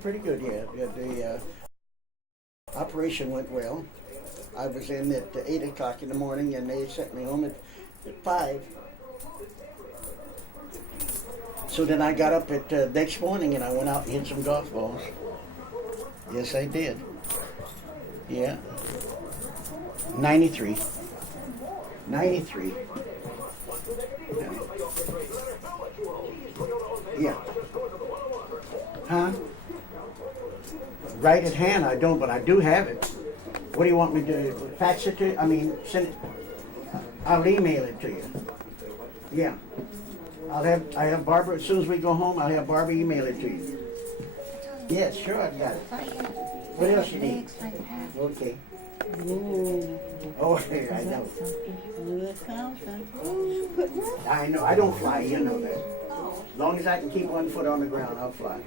pretty good, yeah. The operation went well. I was in at 8 o'clock in the morning, and they sent me home at 5. So then I got up at next morning, and I went out and hit some golf balls. Yes, I did. Yeah. 93. 93. Yeah. Huh? Right at hand, I don't, but I do have it. What do you want me to fax it to you? I mean, send it. I'll email it to you. Yeah. I have Barbara, as soon as we go home, I'll have Barbara email it to you. Yes, sure, I've got it. What else you need? Okay. Oh, I know. I know. I don't fly, you know that. As long as I can keep one foot on the ground, I'll fly.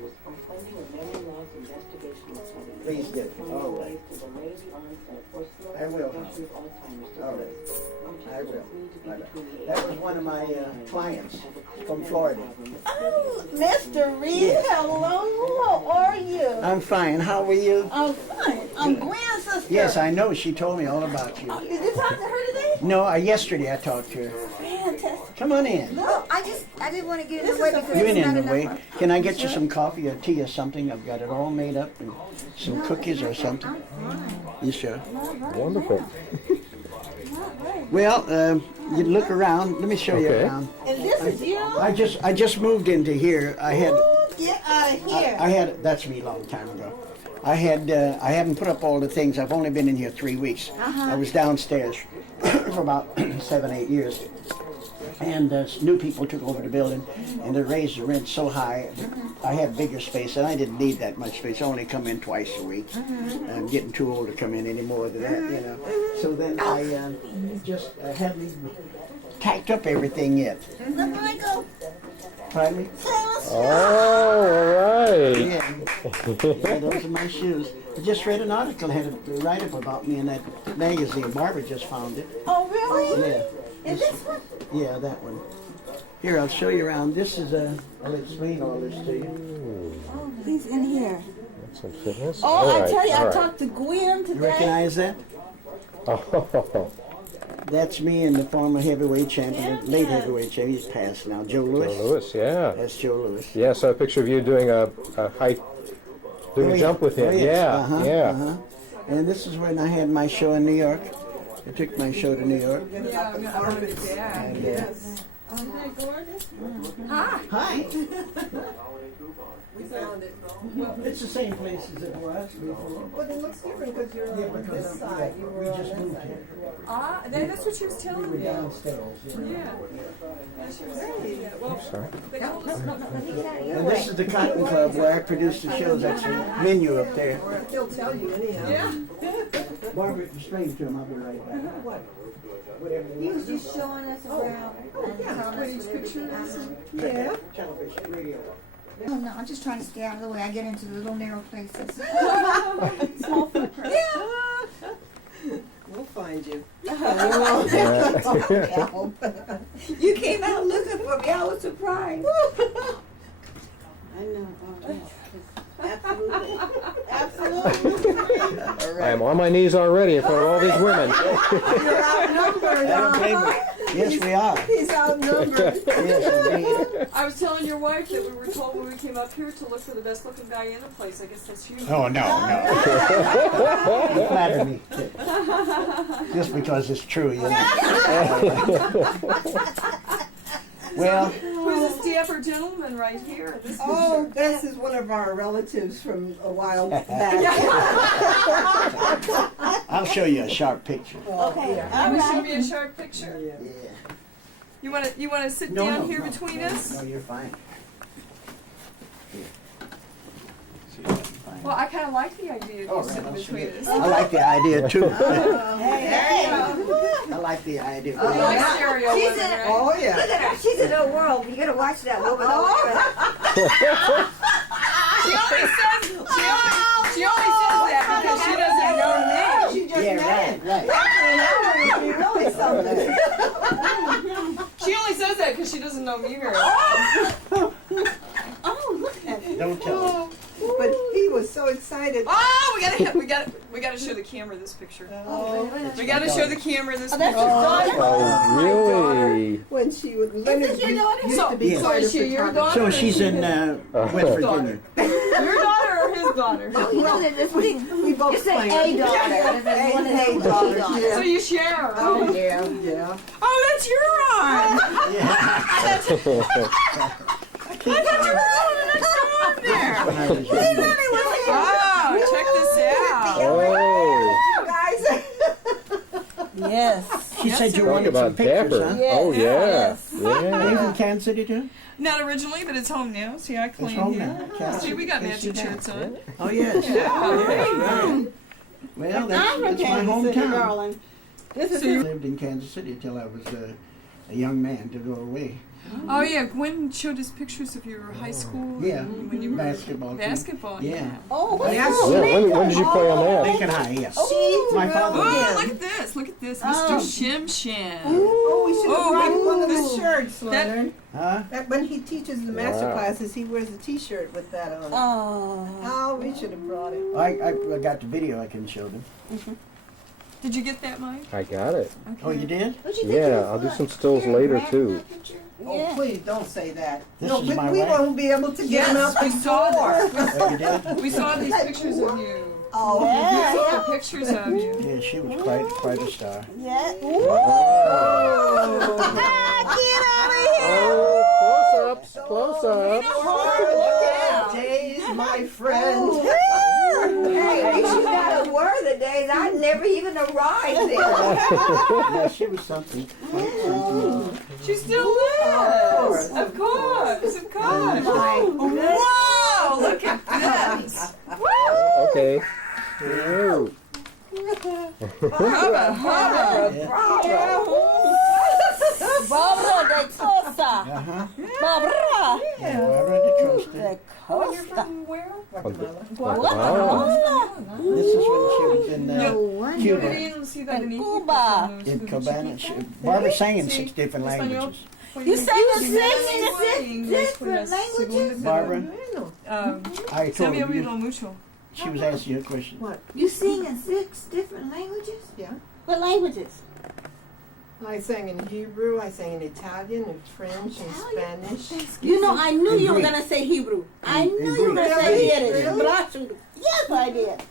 Please do. All right. I will. All right. I will. That was one of my clients from Florida. Oh, Mr. Reed, yes. Hello. How are you? I'm fine. How are you? I'm fine. I'm Gwen's sister. Yes, I know. She told me all about you. Did you talk to her today? No, yesterday I talked to her. Fantastic. Come on in. No, I didn't want to get in the way because You it's ain't not in the way. enough. Can I get you some coffee or tea or something? I've got it all made up and some cookies or something. I'm fine. You sure? Wonderful. Well, you look around. Let me show you Okay. around. And this is you? I just moved into here. I had Ooh, get out of here. I had that's me a long time ago. I haven't put up all the things. I've only been in here 3 weeks. I was downstairs for about 7, 8 years. And new people took over the building, and they raised the rent so high. I had bigger space, and I didn't need that much space. I only come in twice a week. I'm getting too old to come in any more than that, you know. So then I just hadn't tacked up everything yet. Look where I go. Pardon me? Oh, all right. Yeah, those are my shoes. I just read an article, had a write-up about me in that magazine. Barbara just found it. Oh, really? Yeah. Is this one? Yeah, that one. Here, I'll show you around. This is I'll explain all this to you. Oh, he's in here. That's some fitness. Oh, All I right, tell you, all I right. talked to Gwen You today. recognize that? Oh, That's me and the former heavyweight champion, late heavyweight champion. He's passed now. Joe Lewis. Joe Lewis, yeah. That's Joe Lewis. Yeah, I saw a picture of you doing a height, doing a jump with him. Oh, yes. Yeah, Uh-huh, yeah. Uh-huh. And this is when I had my show in New York. I took my show to New York. Yeah, I'm on it, yeah. And, Yes. Isn't that gorgeous? Hi. We found it. It's the same place as it was before. But it looks different because you're Yeah, on because this I'm- side. yeah, You we were on just that moved side. here. That's what she was We telling were me. downstairs. Yeah. Yeah, she was saying that. Well, Sorry. they told us. Let me get out of your And way. this is the Cotton Club where I produce the shows. That's the menu up there. He'll tell you anyhow. Yeah. Barbara, explain to him. I'll be right back. What? Whatever. He was just showing us around and yeah, telling what us each what picture everything. is. Yeah. Television, radio. Oh, no, I'm just trying to stay out of the way. I get into the little narrow places. Small footprint. Yeah. We'll find you. You came out looking for me. I was surprised. I know. Absolutely. Absolutely. I am on my knees already in front of all these women. You're outnumbered. I don't blame you. Yes, we are. He's outnumbered. Yes, indeed. I was telling your wife that we were told when we came up here to look for the best looking guy in the place. I guess that's you. Oh, no. You flatter me. Just because it's true, you know. Well, Who's this dapper gentleman right here? This Oh, this is one of our relatives from a while back. I'll show you a sharp picture. Okay. Yeah. You want to show me a sharp picture? Yeah. Yeah. You want to sit down here between us? No, you're fine. Here. See if I can find Well, I kind of like the idea of All you right, sitting I'll show between you. us. I like the idea too. Hey. I like the idea. You like stereo She's women, in- right? Oh, Look yeah. at her. She's in her world. You gotta watch that woman. She only says that because she doesn't know me. She just Yeah, met right, him. right. Would be really something. She only says that because she doesn't know me very well. Oh, look at Don't tell her. But he was so excited. Oh, we gotta show the camera this picture. We gotta show the camera this picture. Oh, really? When she was Leonard your daughter? used to be Yes. quite a So is she your photographer. daughter? So she's in West Virginia. Your daughter or his daughter? You know that this thing. We both You say claim a it. daughter. One A daughter. So Yeah. you share. Oh yeah, yeah. Oh, that's your arm. I thought you were on the next arm there. When I was young. Oh, check this out. Oh, You guys. Yes. She said you talk wanted some about pictures, dapper. huh? Yes. Oh, yeah. Yes. Are you Yeah. from Kansas City too? Not originally, but it's home now. See, I claim home here. now. Kansas See, we got City. matching shirts on. Oh yes. Yes, right. Well, that's my hometown. darling. This is So you, I lived in Kansas City until I was a young man to go away. oh yeah, Gwen showed us pictures of your high school. Yeah, and when you were basketball team. basketball. Yeah. Oh, what's Yes. that? Yeah, when did you play on that? Lincoln High, yes. My father- Oh, Yeah. look at this! Look at this, Mr. Oh. Shim Sham. Oh, we should have Oh, brought we- one of this- his shirts, Leonard. Huh? That when he teaches the master Wow. classes, he wears a T-shirt with that on it. Oh. Oh, we should have brought it. I got the video I can show them. Did you get that, Mike? I got it. Okay. Oh, you did? Yeah, I'll do some stills later, too. Oh, Yeah. please don't say that. This no, is we, my we wife. won't be able to get him Yes, out we the saw door. this. Oh, you did? We saw these pictures of you. Oh, We saw pictures of you. Yeah, she was quite a star. Yeah. Oh, close-ups, close-ups. Days, my friend. Hey, you got a word of days. I never even arrived there. Yeah, she was something. She still lives. Of course, of course. Whoa! Look at this. Okay. Whoa. Hubba, hubba. Barbara de Costa. Uh-huh. Barbara Barbara de Costa. de Oh, you're Costa. from where? Wow. This is when she was in You Cuba. didn't see that in Cuba. In Cabana. Barbara sang in 6 different languages. You sang in six different languages? Barbara, I told Se me her, olvidó mucho. she was asking you a question. You sing in 6 different languages? Yeah. What languages? I sang in Hebrew, I sang in Italian, and French, and Spanish. You know, I knew you were Greek. going to say Hebrew. I knew In you were going to say Greek. Yiddish. Yes, I did.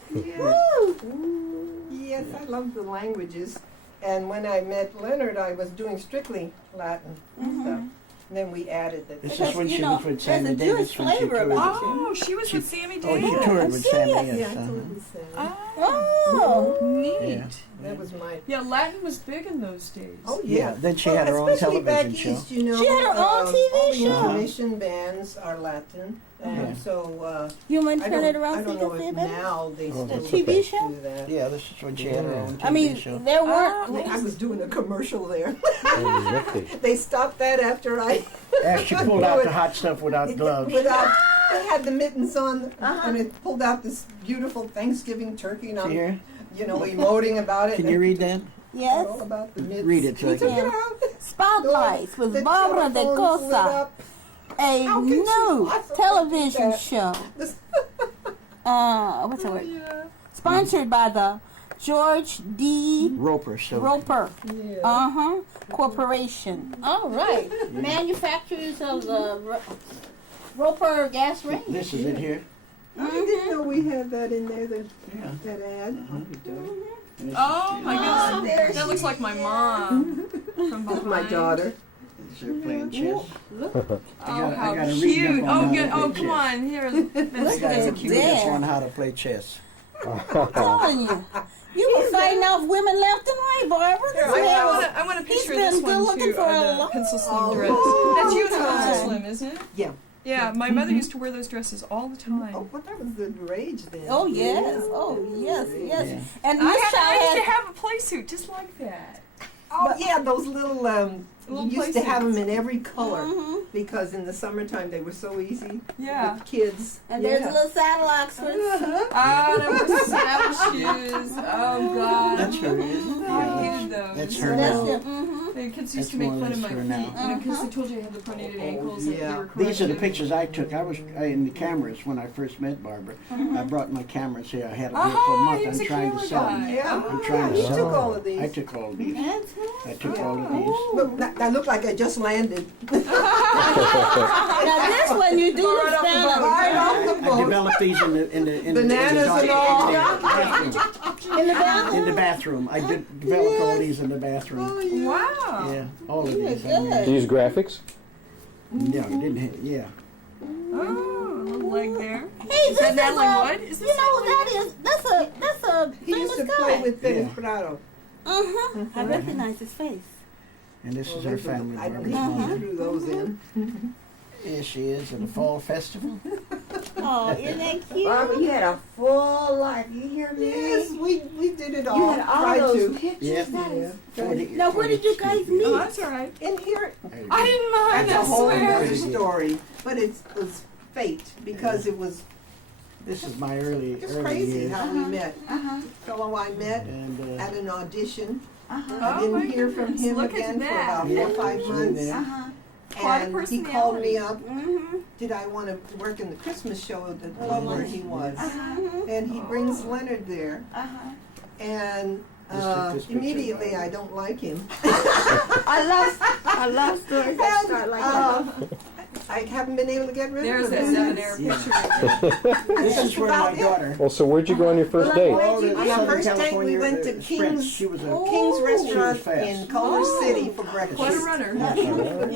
Yes, I love the languages. And when I met Leonard, I was doing strictly Latin stuff. And then we added the. This Because, is when you she know, was with there's a Sammy Jewish Davis when she flavor toured. about Oh, she was with Sammy Oh, she Davis. toured with Sammy, Yeah, yes. I uh-huh. totally sang. Oh. Neat. Yeah. That was my. Yeah, Latin was big in those days. Oh Yeah, yeah. then she had her own especially television back show. East, you know, She had her own all TV the show. intermission bands are Latin, and Yeah. so You want to I turn it don't, around I so don't you know can see if it better? now they Oh, still the TV do show? that. Yeah, this is when she had her own TV I mean, show. there weren't. I was doing a commercial there. Oh, Ricky. They stopped that after I After she pulled out the hot stuff without gloves. without. I had the mittens on, and it pulled out this beautiful Thanksgiving turkey, and See I'm, here? emoting about it. Can and you read that? Yes. all about the mittens. Read it so I He took can- it out. Spotlights The with Barbara de telephones lit Costa, up. a How can she new possibly television do that? show. This- What's the word? Sponsored by the George D. Roper, so. Roper Yeah. Corporation. All right. Manufacturers of the Roper gas range. This is it here? I didn't know we had that in there. Yeah. That ad. And this Oh is- my goodness, that looks like my mom from That's behind. my daughter. These are playing chess. Oh, I how gotta read cute! up on Oh, how good. to Oh, play come chess. on, here. I That's gotta a read cute. this There. on how to play chess. I'm telling you. You were fighting off women left and right, Barbara. This man was- I want a He's picture of been this good one looking too. for a The long pencil slim time. dress. That's you in the pencil time. slim, isn't it? Yeah. Yeah, my mother used to wear those dresses all the time. Oh, well, that was the rage then. Oh yes, oh yes, yes. Yeah. And I this used child to had have a play suit just like that. Oh, yeah, those little, Little we used to have them places. in every color Mhm. because in the summertime they were so easy Yeah. with kids. and there's Yeah. little saddle Oxfords. Oh, there were saddle shoes. Oh God. That's her, isn't it? I Yeah, hated those. that's her That's now. the, The kids used to That's make more or fun of less my her feet, now. because they told you I had the pronated ankles. And Yeah. they were These are the corrected. pictures I took. I was in the cameras when I first met Barbara. I brought my cameras here. I had them here for a Ah, month. he was I'm a trying to camera sell them. guy. Yeah, I'm trying to he sell took them. all of these. I took all these. That's I took all of these. Look, I look like I just landed. Now this one you do the spelling. Right off the I boat. developed these in the Bananas dark- and all. In the bathroom. in the bathroom. I developed all these in the bathroom. Wow. Yeah, all of these. Good. Do you use graphics? No, it didn't have, yeah. Oh, a little leg there. Hey, Is that this Natalie Wood? Is you this know who that is? That's a He used famous to play guy. with Dennis Yeah. Prado. I recognize his face. And this is Well, her this family. I Barbara's think mother. he threw those in. Here she is at the fall festival. Oh, isn't that cute? Barbara, you had a full life. You hear me? Yes, we did it all. You had all Tried those to. pictures. Yeah. That is. 40 Now, where did you guys Oh, meet? that's all right. In here, I didn't mind, that's a I whole swear. other story. But it was fate because it was This is my early just early crazy years. how we met. Uh-huh. Fellow I met And at an audition. Uh-huh. I Oh, my didn't hear from goodness. him Look at again for that. about 4 or 5 Yeah. months. Yeah. Uh-huh. Quite a And he called me up. Mm-hmm. Did I want to work in the Christmas show at the club where he was? Uh-huh. And he brings Leonard there. Uh-huh. And Let's get this picture. immediately I don't like him. I love stories that start like that. I haven't been able to get rid There's of that him. debonair Yeah. picture. This is where my daughter. Well, so where'd you go on your first date? All the On our Southern first date, we California, went to sprints. King's- She was a King's Restaurant fast. in Culver City for breakfast. Quite a runner.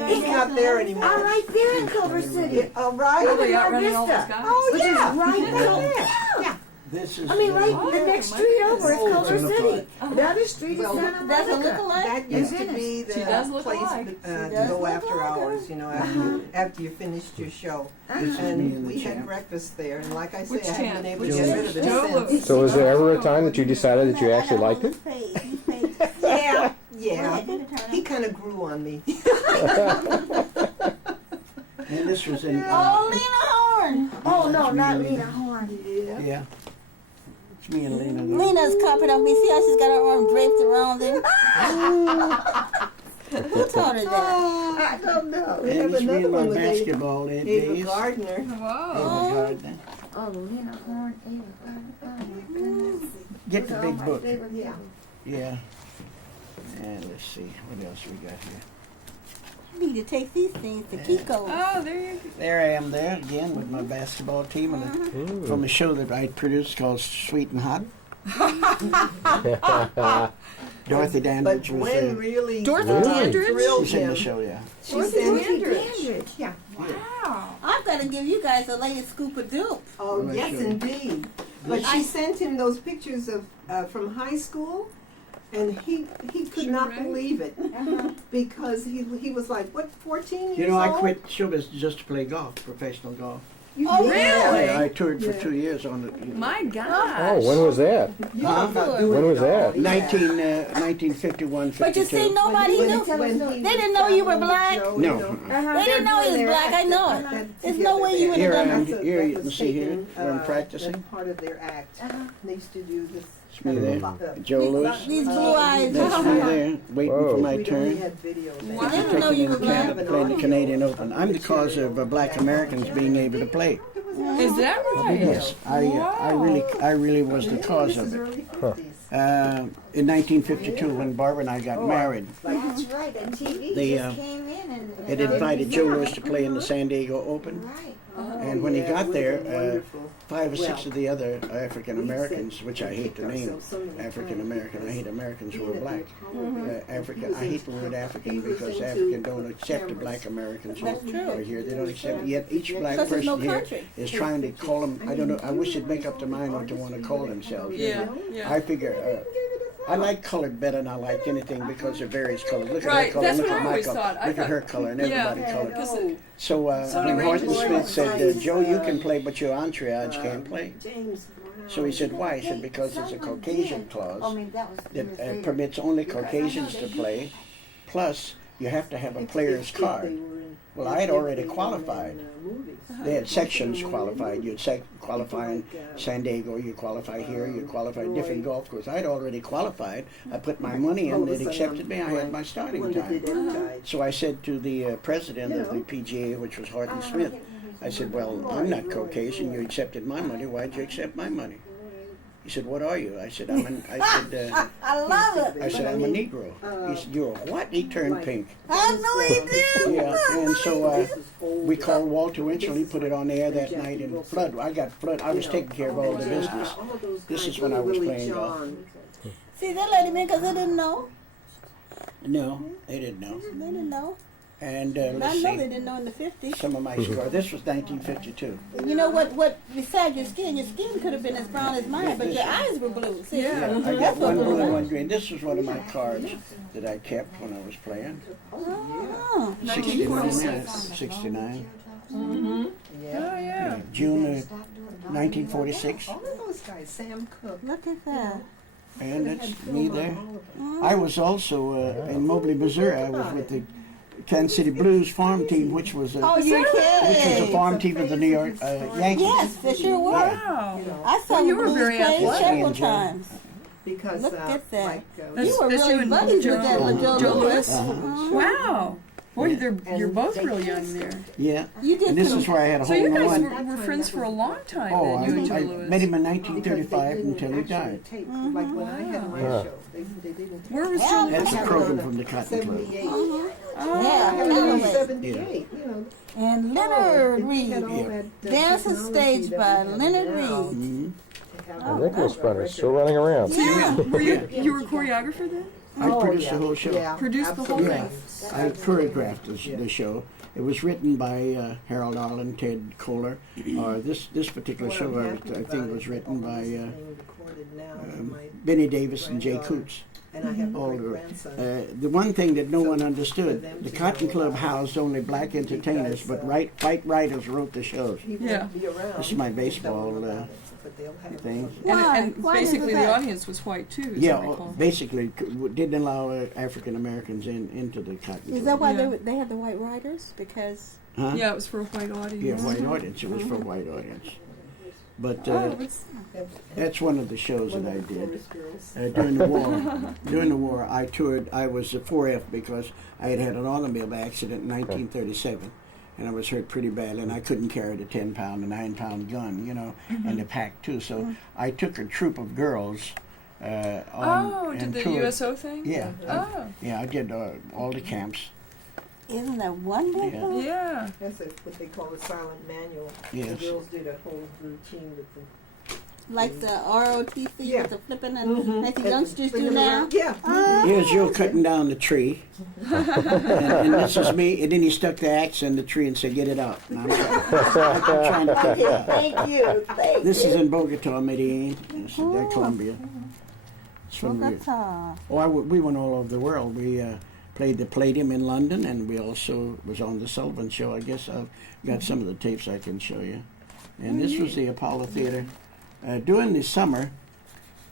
He's not there anymore. I'm right there in Culver City. Oh, right? Probably Mar outrunning all those Vista. guys. Oh, Which is yeah. right down there. Yeah. This is. I mean, right Oh, the next my street over is goodness. Culver Oh, City. The other street is Well, Santa That's a Monica. lookalike? That used to Venice. be She does the look place alike. to does go look after like her. hours, you know, after you finished your show. This is me And and we the had champ. breakfast there, and like I say, Which I haven't champ? been able Which to get champ? rid of him Joe since. So was there ever a time that you decided that you actually liked him? Yeah, yeah. He He kind of grew on me. And this was in. Oh, Lena Horn. Oh, no, not Lena Horn. Yeah. It's me and Lena. though. Lena's copying off me. See how she's got her arm draped around him? Who taught her that? I don't know. We have And it's me another and my one with basketball Ava days. Gardner. Whoa. Ava Gardner. Oh, Lena Horn. Ava Gardner. Oh, my goodness. Get the Those are all big my book. favorite people. Yeah. And let's see, what else we got here? You need to take these things to Kiko's. Oh, there you go. There I am there again with my basketball team and from a show that I produced called Sweet and Hot. Dorothy But Dandridge was Gwen really Dorothy Really? Dandridge? thrilled she's in him. the show, yeah. She Dorothy sent Dandridge. Yeah. Wow. I've got to give you guys the latest scoop of dupe. Oh, Well, yes, sure. indeed. But she sent him those pictures of from high school, and he could Sure, not right? believe it because he was like, what, 14 years You know, I old? quit show business just to play golf, professional golf. Oh, Really? Yeah, I toured for Yeah. 2 years on the. My Oh, gosh. when was that? Huh? When was that? 1951, 52. But you see, nobody knew. They didn't know you were black. No. They didn't know he was black. I know it. There's no way you would Here I have done am. that. Here you can see here, where I'm practicing. That's part of their act. They used to do this. It's me there. Joe Lewis. These blue eyes. That's me there, waiting for Whoa. my We only turn. had videos. Wow. They didn't know you were black. Canada playing the Canadian Open. I'm the cause of black Americans being able to play. Is that right? Yes, I really was the cause This is of it. early 50s. In 1952, when Barbara and I got married, That's right. And TV They, just came in and it invited Joe Lewis to play in the San Diego Open. Right. And when he Yeah, got it there, would've been wonderful. 5 or 6 Well, of the other African Americans, which I hate the name, So many African American, I hate Americans who are times. black. African, I hate the word African he was because into African don't accept the cameras. black Americans who That's true. are here. They don't accept. Yet each black Because there's no person here country. is trying to call them. I don't know. I wish they'd make up their mind what they want to call themselves. Yeah, yeah. I figure. I like colored better than I like anything because of various colors. Look at Right, her color, that's look what at I my always color, thought. I look at thought- her color, and Yeah, everybody color. because it- So So when many Horton ranges. Smith said, Joe, you can play, but your entourage can't play. James Brown. So he said, why? He said, because it's a Caucasian Oh, clause maybe that was that permits only Caucasians to play. Plus, you have to have a player's card. Well, I had already qualified. They had sections qualified. You'd qualify in San Diego, you qualify here, you qualify in different golf courses. I'd already qualified. I put my money in, they'd accepted me, I had my starting time. So I said to the president of the PGA, which was Horton Smith, I said, well, I'm not Caucasian, you accepted my money, why'd you accept my money? He said, what are you? I said, I love it. I said, I'm a Negro. He said, you're a what? He turned pink. I know he did. Yeah, and so we called Walter Winchell. He put it on the air that night in flood. I got flood. I was taking care of all the business. This is when I was playing golf. See, they let him in because they didn't know. No, they didn't know. They didn't know. And I let's know see, they didn't know in the 50s. some of my scores. This was 1952. You know what, besides your skin could have been as brown as mine, but your eyes were blue. See? Yeah. I got one blue and one green. This was one of my cards that I kept when I was playing. Oh. 1946. 69. Oh, yeah. June 1946. All of those guys, Sam Cooke. Look at that. And that's me there. I was also in Mobley, Missouri. I was with the Kansas City Blues farm team, which was a farm team of the New York Yankees. Yes, they sure were. Wow. I saw you the were Blues very play athletic. several Enjoy. times. Because Look at that. like, You were That's you really and buddies Joe- with that Joe Joe Louis? Louis. Wow. Boy, you're both real young there. Yeah. You did And this some- is where I had a So hole you in guys one. were friends for a long time Oh, then, you and Joe I Louis. met him in 1935 until he died. Like when I had my show, they didn't. Where was Yeah. Joe That's Louis? a program from the Cotton Club. 78. Oh, Yeah, I had anyway. 78, you know. And Leonard They had all Reed. that, Dance and technology stage that by we have Leonard now. Reed. Mhm. The Nicholas brothers still running around. Yeah. were you were a choreographer then? I produced the whole show. Yeah, Produced the whole absolutely. thing? I choreographed the show. It was written by Harold Arlen, Ted Kohler. This particular What show, I'm I happy think, about was is written all by this being recorded now in my Benny Davis and Jay granddaughter. Coots. And I have a All great the, grandson. the one thing that no So, one for understood, them the to Cotton know Club about housed only black entertainers, because, but white writers wrote the shows. He Yeah. won't be around. This is my Don't baseball, know about it, but they'll have thing. Why? And Why basically is the that? audience was white too, as I Yeah, recall. basically didn't allow African Americans into the Cotton Club. Is that why Yeah. they had the white writers? Because Huh? Yeah, it was for a white audience. Yeah, white audience. It was for white audience. But Oh, it's, that's one of the shows that I did. Chorus girls. During the war, I toured. I was a 4F because I had had an automobile accident in 1937, and I was hurt pretty badly, and I couldn't carry the 10-pound and 9-pound gun, you know, and the pack too. So I took a troop of girls. did and the toured. USO thing? Yeah, Oh, yeah. I did all the camps. isn't that wonderful? yeah. That's what they call a silent manual. Yes. The girls did a whole routine with them. Like the ROTC Yeah. with the flipping and like the youngsters do now. Yeah. Here's Joe cutting down the tree, and this is me. And then he stuck the axe in the tree and said, "Get it out." And I'm trying to cut it out. Thank you. Thank This you. is in Bogota, Medellin. This is Colombia. It's from Bogota. we went all over the world. We played the Palladium in London, and we also was on the Sullivan Show. I guess I've got some of the tapes I can show you. And this was the Apollo Theater. During the summer,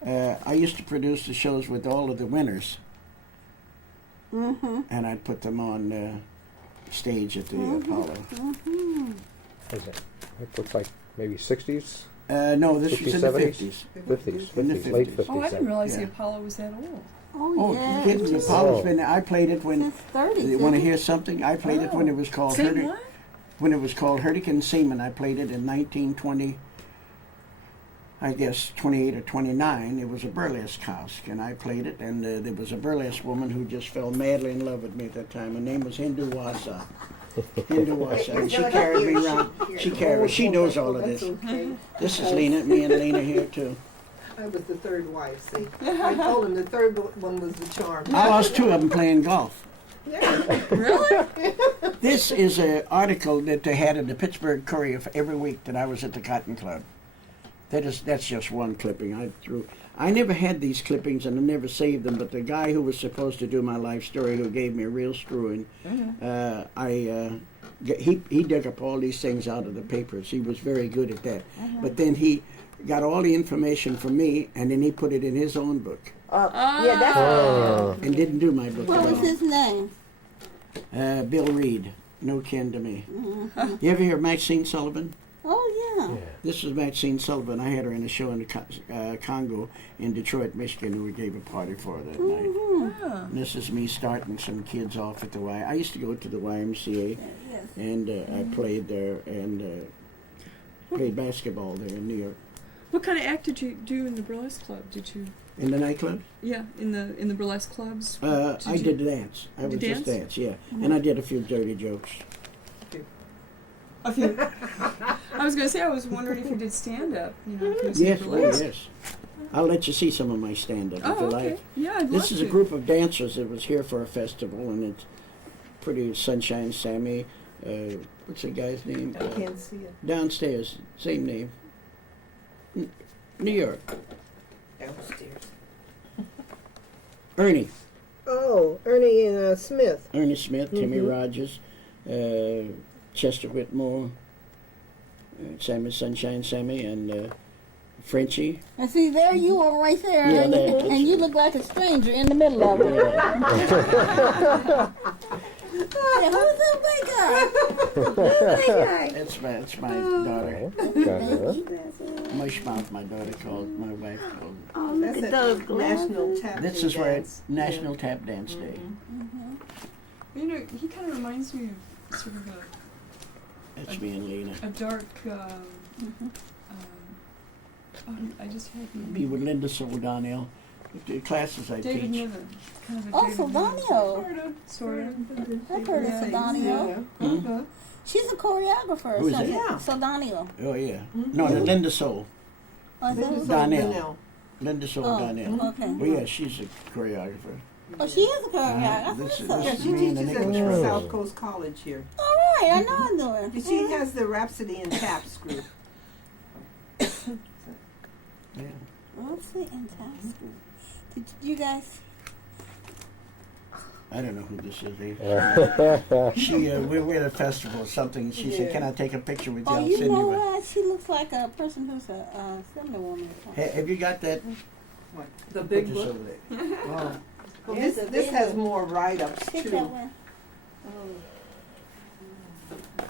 I used to produce the shows with all of the winners, and I'd put them on stage at the Apollo. Is it? It looks like maybe 60s, No, this 50s, was in the 70s? 50s. 50s, In the 50s, late 50s. 50s. Oh, I didn't realize Yeah. the Apollo was that old. Oh, Oh, yeah. kids, the Apollo's been there. I played it when. Since 30s. You want to hear something? I played it when it was called Same Hurricane. one? When it was called Hurricane Seaman. I played it in 1920. I guess 28 or 29. It was a burlesque house, and I played it. And there was a burlesque woman who just fell madly in love with me at that time. Her name was Hindu Wasa. Hindu Wasa. And she carried me around. She knows all of this. Okay. This is Lena. Me and Lena here too. I was the third wife, see. I told him the third one was the charm. I lost 2 of them playing golf. Yeah. Really? This is an article that they had in the Pittsburgh Courier for every week that I was at the Cotton Club. That's just one clipping I threw. I never had these clippings and I never saved them, but the guy who was supposed to do my life story, who gave me a real screwing, he dug up all these things out of the papers. He was very good at that. But then he got all the information from me, and then he put it in his own book Yeah, that's Oh. and didn't do my book What at was all. his name? Bill Reed. No kin to me. You ever hear Maxine Sullivan? Oh yeah. This is Maxine Sullivan. I had her in a show in the Congo in Detroit, Michigan, and we gave a party for her that night. Ah. And this is me starting some kids off at the Y. I used to go to the YMCA, and I played there and played basketball there in New York. What kind of act did you do in the burlesque club? Did you? In the nightclub? Yeah, in the burlesque clubs. I did dance. I was dance? just dance, yeah. And I did a few dirty jokes. A few. I was gonna say I was wondering if you did stand up. You know, if you was in Yes, oh, burlesque. yes. I'll let you see some of my stand-up if Oh, you okay. like. Yeah, I'd love This is to. a group of dancers that was here for a festival, and it's pretty Sunshine Sammy. What's the guy's name? I can't see it Downstairs, same name. New York. downstairs. Ernie. Oh, Ernie and Smith. Ernie Smith, Timmy Rogers, Chester Whitmore, Sammy Sunshine Sammy, and Frenchie. And see, there you are right there, Yeah, and, there. and you look like a stranger in the middle of it. Hey, who's that big guy? That's my daughter. Mushmouth, my daughter called, my wife called. Oh, look That's at a those glasses. national tap This is where dance. National Tap Dance Day. You know, he kind of reminds me of sort of That's me and Lena. a dark. Oh, I just had the Be with Linda Soldano. The classes I David teach. Niven. Kind of a Oh, David Niven. Saldana. Sort of. I've heard of Yeah, Saldana. Hmm? She's a choreographer. Who is something. that? Yeah. Saldana. Oh yeah. No, the Linda Soul. Oh, is that Linda who- Donnell. Linda Soul Oh, Donnell. okay. Well, yeah, she's a choreographer. Oh, she is a choreographer. I This is- thought Yeah, so. this she me and the teaches at Nichols brothers. South Coast College here. All right, I know I'm doing. She has the Rhapsody and Taps group. Yeah. Let's see, and task. Did you guys? I don't know who this is. Either. She, we were at a festival or something. She said, Yeah. "Can I take a picture with you?" Oh, I'll you send know you what? She looks like a person who's a similar woman. Or something. Have you got that? The Put big this book. over there. Oh, Well, This, this is this big has one. more write-ups Take that too. one.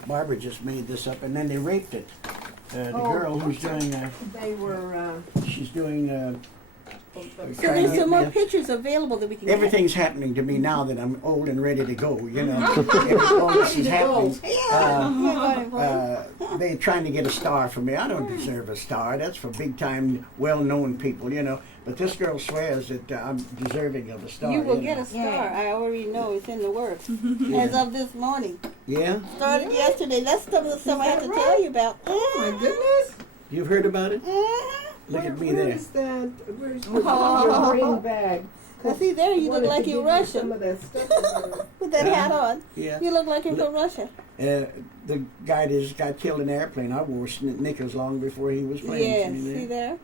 Barbara just made this up, and then they raped it. The Oh, girl who's doing, They were, she's doing. So trying to there's get some more me a- pictures available that we can Everything's happening to me now that I'm old and ready to go. You know, all this is happening. They're trying to get a star for me. I don't deserve a star. That's for big-time, well-known people. You know. But this girl swears that I'm deserving of a star. You will know. get a star. I already know it's in the works. As of this morning. Yeah, Started yesterday. That's some of the stuff I have to tell you about. oh my goodness. you've heard about it. Mhm. Look at me Where there. is that? Where's your green bag? I see there you look Wanted like to you're give you Some Russian of that stuff. with that hat on. Yeah. You look like you're from Russia. The guy that just got killed in an airplane. I wore knickers long before he was playing. Yes, for me see there?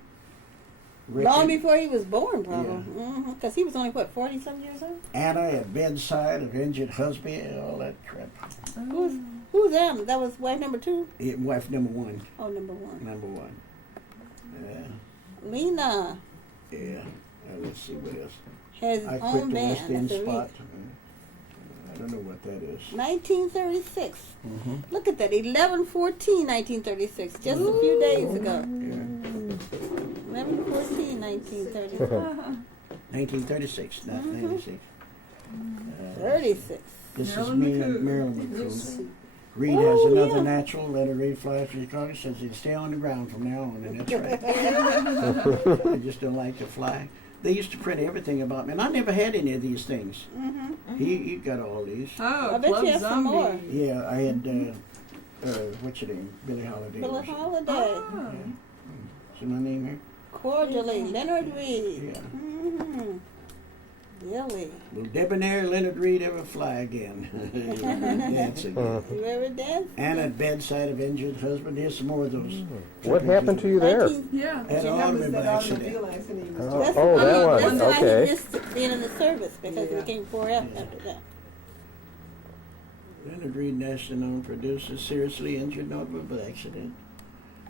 Richard, Long before he was born, probably. Because he was only, what, 40-some years old? Anna at bedside of injured husband, all that crap. Who's them? That was wife number 2? Wife number one. Oh, number 1. Number one. Lena Yeah. Let's see what else. has his I own quit the band. West End That's a spot. I don't know what that is. 1936. Mm-hmm. Look at that, 11/14/1936, just a few days ago. Yeah. 11/14/1936. 1936, not 96. 36. This is Marilyn me McCoo. and Marilyn McCoo. Reed Oh, has another yeah. natural. Let her Reed fly to Chicago. Says he'd stay on the ground from now on, and that's right. I just don't like to fly. They used to print everything about me, and I never had any of these things. He got all these. Oh, I bet Club you have some Zombie. more. Yeah, I had, what's your name? Billie Holiday. Billie Holiday. Oh. Is my name here? Cordially, Leonard Reed. Yeah. Mm-hmm. Billy. Will debonair Leonard Reed ever fly again? That's it. You ever dance? Anna at bedside of injured husband. Here's some more of those. What happened to you there? 19 Yeah. Had an That was automobile that accident. automobile accident he was Oh, talking oh, that one. That's why Okay. he missed the end of the service because Yeah. he came 4 after that. Leonard Reed, national known producer, seriously injured in automobile accident.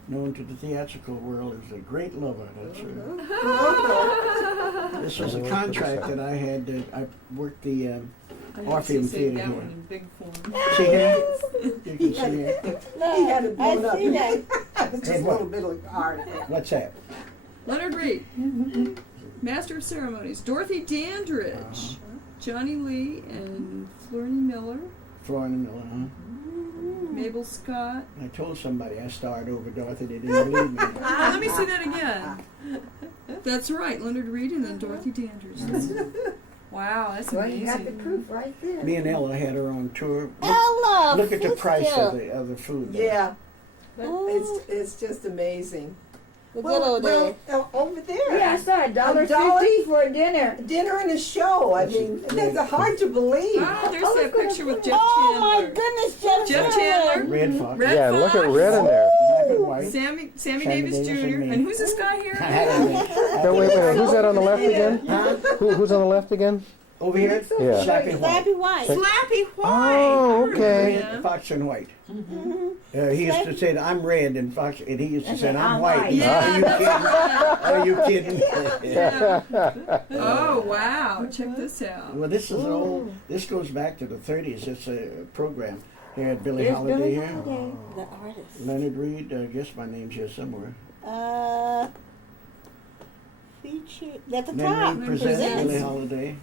Known to the theatrical world as a great lover. That's her. This was a contract that I had. I worked the I Orpheum actually saved Theater that one here. in big form. See here? You can see here. He had it blown I up. see that. It's Hey, just a what? little bit of art. What's that? Leonard Reed, Master of Ceremonies. Dorothy Dandridge, Johnny Lee, and Florence Miller. Florence Miller, huh? Mabel Scott. I told somebody I starred over Dorothy. They didn't believe me. Oh, let me see that again. That's right, Leonard Reed and then Dorothy Dandridge. Wow, that's Well, you got the amazing. proof right there. Me and Ella had her on tour. Ella, Look at the price of sister. the food. Yeah. But Oh. it's just amazing. The good old days. Over there. Yeah, I saw $1.50 $1.50 for a dinner. Dinner and a show. I mean, that's hard to believe. Oh, there's that picture with Jeff Oh my Chandler. goodness, Jeff Jeff Chandler. Chandler. Red Fox. Red Yeah, look at Fox. red in there. Black and white. Sammy Sammy Davis Davis Jr. and me. And who's this guy here? No, wait, who's that on the left again? Huh? Who's on the left again? Over here? Yeah. Slappy White. Slappy White. Slappy White. Oh, okay. Yeah. Fox and White. He used to say, I'm red, and Fox, and he used to say, I'm I'm white. white. Yeah, Are you kidding? Yeah. Oh, wow. Check this out. Well, this is an old, this goes back to the 30s. It's a program here at Billie There's Holiday Billie here. Holiday. The artist. Leonard Reed, I guess my name's here somewhere. Featured at the top. Leonard Reed presents Billie Holiday.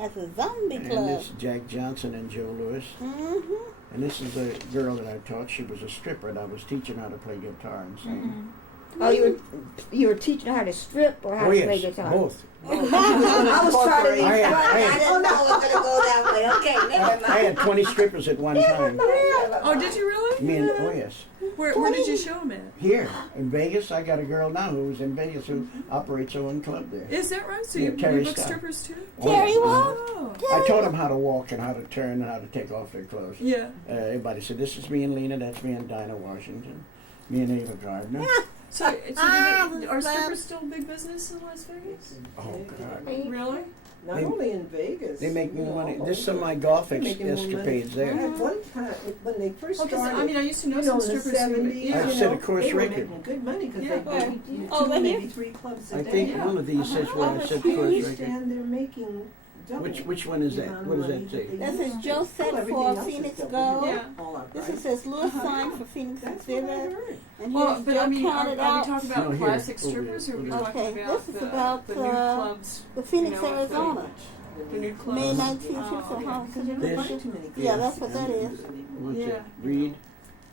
At the Zombie And Club. this is Jack Johnson and Joe Lewis. Mm-hmm. And this is a girl that I taught. She was a stripper, and I was teaching her how to play guitar and sing. Oh, you were teaching her how to strip or how Oh, to play yes, guitar? both. I was trying to be I funny. had- I didn't know it was going to go that way. Okay, never I had 20 strippers at one time. Oh, did you really? Me and, oh yes. Where did you show them at? Here in Vegas, I got a girl now who's in Vegas who operates her own club there. Is that right? So Yeah, you Terry book Scott. strippers too? Terry Oh, Wall? Oh. I taught them how to walk and how to turn and how to take off their clothes. Yeah. Everybody said, this is me and Lena, that's me and Dinah Washington, me and Ava Gardner. So are strippers still big business in Las Vegas? Oh, God. Really? Not They- only in Vegas. They make you more know, money. all There's some of over. my golf They're making more money. escapades there. At one time, when they first Well, 'cause, started, I mean, I used to know you some know, in the strippers who- 70s, yeah. I've you set know, a course they were Oh, record. making good money because Yeah. they maybe Oh, two, right maybe here? 3 clubs a I day. think Yeah. one of these says where I Oh, set huge. course record. Understand they're making double. Which one is the that? amount of What does money that say? they That used says to. Joe set Everything for else is Phoenix double. Gold. Yeah. All our This prices. says little sign for Phoenix That's what I Exhibit. heard. And Well, here's but Joe I mean, are counted we out talking about No, here, classic over strippers, or are we here. talking Okay, about this is the, about, the new clubs? the Phoenix, You know, Arizona. The new clubs? May Oh, 19th. okay. Because you don't This? find too many Yeah, clubs. that's what that is. What's Yeah. that? Reed?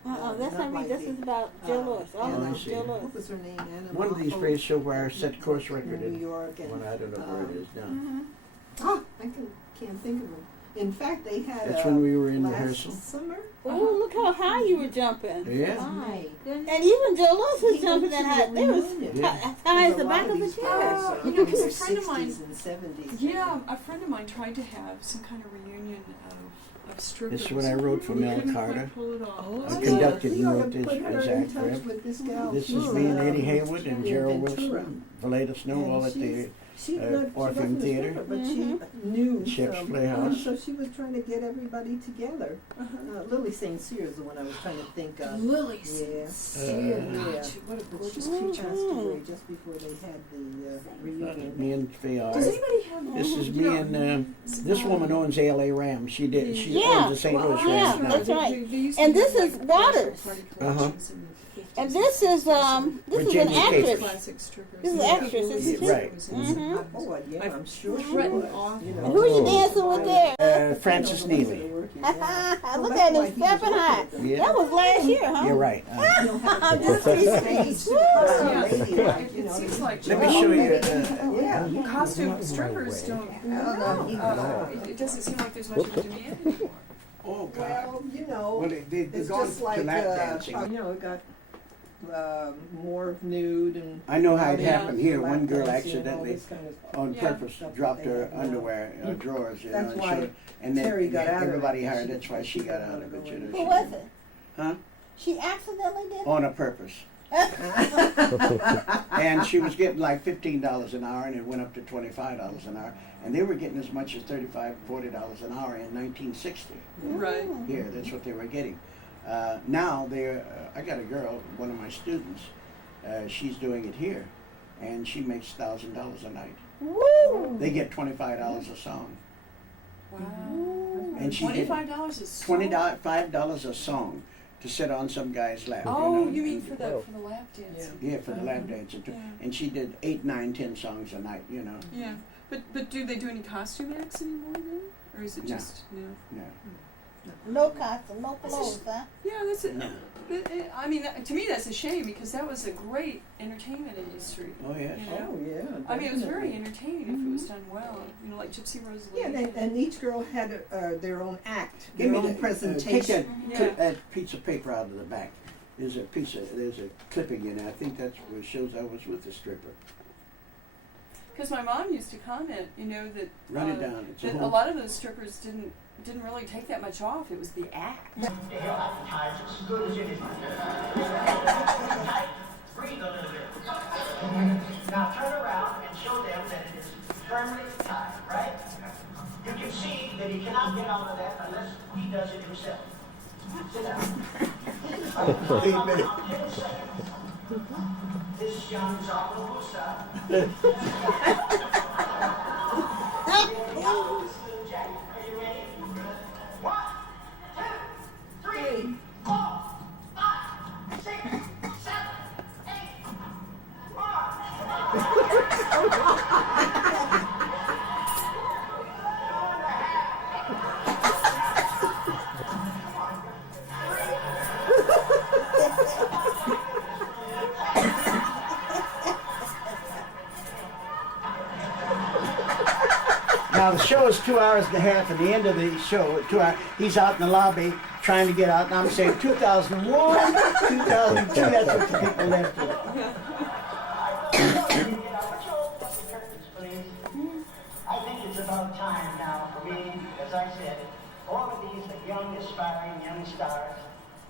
That's not me. This is about Joe Lewis. Oh, I Oh, see. Joe What Lewis. was her name? Anna One of these Moffo places show where I set course record in New in. York and One I don't know where it is now. oh, I can't think of them. In fact, they had That's when we were in last rehearsal. summer. Oh, look how high you were jumping. Yeah. My goodness. And even Joe Lewis was jumping that high. They was Yeah. as high as the back of the chair. You know, 'cause a friend of mine- 60s and 70s. Yeah, a friend of mine tried to have some kind of reunion of strippers. This is what I wrote for We Mel couldn't Carter. quite pull it off. I conducted You and ought wrote to this put her as in act touch rep. with this gal. This is She's, me and Eddie Haywood and in Gerald Ventura. Wilson, Valeta Snow, all at the She's Orpheum wasn't a Theater. stripper, but she knew Ship's some. Playhouse. So she was trying to get everybody together. Lily St. Cyr is the one I was trying to think of. Lily Yeah. Sincere. Yeah. God, what a But gorgeous she creature. passed away just before they had the reunion. me and Fayard. Does anybody have? This is you me know, and this woman owns ALA Rams. She Yeah. owns the St. Louis yeah, Rams now. that's right. They used to And have, this is like, Waters. party Uh-huh. collections in the 50s And this is this is an Virginia actress. classic strippers. This is Yeah. actress, isn't she? Right. Mhm. Oh, yeah, I'm sure she Threatened was. off. You know. And who you dancing with there? Francis Neely. Look at him stepping high. Yeah. That was last year, huh? You're right. I'm just teasing. Yeah, Ladylike, it seems like Let me show you. Yeah. costume strippers don't. It doesn't seem like there's much of a demand anymore. Oh God. Well, you know, Well, they've it's gone just to like, lap dancing. you know, it got more nude and. I know how it Yeah. happened here. lap One girl dancing and all accidentally, this kind of- on Yeah. purpose, Stuff that dropped they her have now. underwear drawers. You know, That's and why showed- and then Terry got out of it. everybody heard. That's why she got out of it. You know, Who she- was it? Huh? She accidentally did it? On a purpose. And she was getting like $15 an hour, and it went up to $25 an hour. And they were getting as much as $35, $40 an hour in 1960. Right. Here, that's what they were getting. Now they're. I got a girl, one of my students. She's doing it here, and she makes $1,000 a night. Woo! They get $25 a song. Wow. And she did $25 is so $25 a song to sit on some guy's lap. Oh, you know? you mean for the lap dance? Yeah, for the lap dance. Yeah. And she did 8, 9, 10 songs a night, you know. Yeah. But do they do any costume acts anymore then? Or is it No. just Yeah. No costume, no clothes, huh? Yeah, that's it. No. I mean, to me, that's a shame because that was a great entertainment industry. Oh, yes. You know? Oh, yeah. I mean, it was very definitely. entertaining if it was done well. You know, like Gypsy Rose Lee. Yeah, and each girl had their own act, Give their me own take presentation. that piece of paper out of the back. There's a clipping in it. I think that's what shows I was with the stripper. Because my mom used to comment, you know, that Run it down. It's that a lot of those strippers didn't really take that much off. It was the act. He'll advertise as good as anything. Tight, breathe a little bit. Now turn around and show them that it is firmly tied, right? You can see that he cannot get out of that unless he does it himself. Sit down. 8 minutes. 10 seconds. This young Zapalusa. Jack, are you ready? 1, 2, 3, 4, 5, 6, 7, 8, Now the show is 2 hours and a half. At the end of the show, 2 hours, he's out in the lobby trying to get out, and I'm saying 2001, 2002. That's what the people left with. I think it's about time now for me, as I said, all of these young, aspiring young stars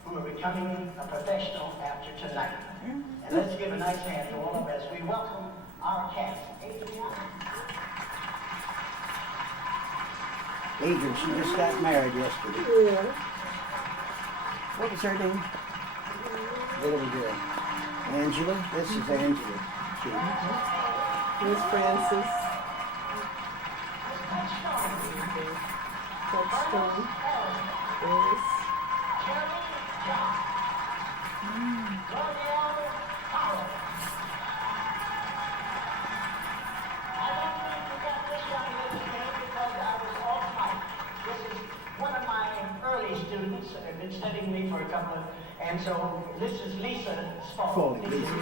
who are becoming a professional after tonight. And let's give a nice hand to all of us. We welcome our cast. Adrian, she just got married yesterday. Yeah. What was her name? The little girl. Angela? This is Angela. Miss Francis. Touchstone. Yes. One of my early students have been studying me for a couple of, and so this is Lisa Spaulding. Spaulding, Lisa.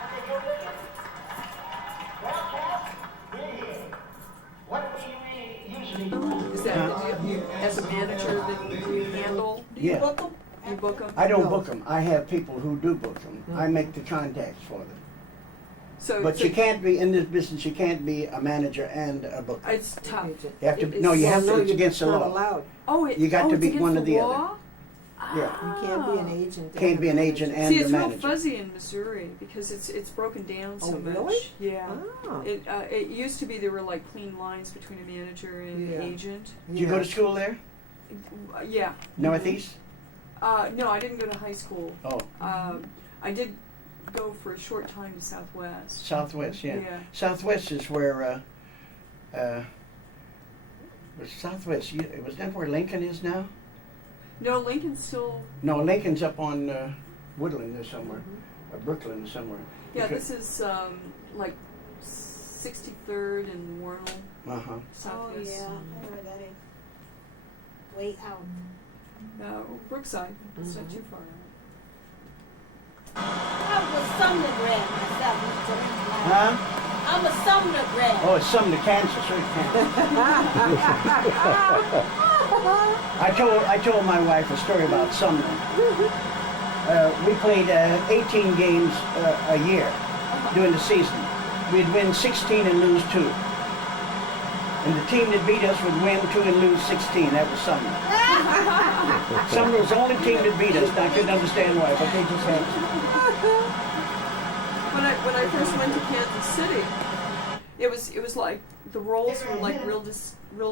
Okay, go with it. Well, Cap, we're here. What do we really usually do? Is that you, as a manager that you handle? Yeah. Book 'em? You book them? I don't book them. I have people who do book them. I make the contacts for them. So, But so you can't be in this business. You can't be a manager and a booker. it's tough. You have to. It- No, you it's- have to. It's against the Not law. allowed. Oh, You got to it's be against one or the other. law? Yeah. You can't be an agent. Can't be an agent and See, a it's real manager. fuzzy in Missouri because it's broken down so Oh, much. really? Yeah. Ah. It used to be there were like clean lines between a manager and Yeah. agent. Did you go to school there? Yeah. Northeast? No, I didn't go to high school. Oh, I did go for a short time to Southwest. Southwest. Yeah. Yeah. Southwest is where. Was Southwest? Was that where Lincoln is now? No, Lincoln's still. No, Lincoln's up on Woodland or somewhere, or Brooklyn or somewhere. Yeah, this is like 63rd and Warnell, Uh huh. Oh, Southwest. yeah. I know where that is. Way out. Brookside. It's not too far out. I was a Sumner grad myself, Mr. Rincemeyer. Huh? I'm a Sumner grad. Oh, it's Sumner, Kansas, right? Kansas. I told my wife a story about Sumner. We played 18 games a year during the season. We'd win 16 and lose 2. And the team that beat us would win 2 and lose 16. That was Sumner. Sumner was the only team that beat us. I couldn't understand why, but they just had to. When I first went to Kansas City, it was like the roles were like real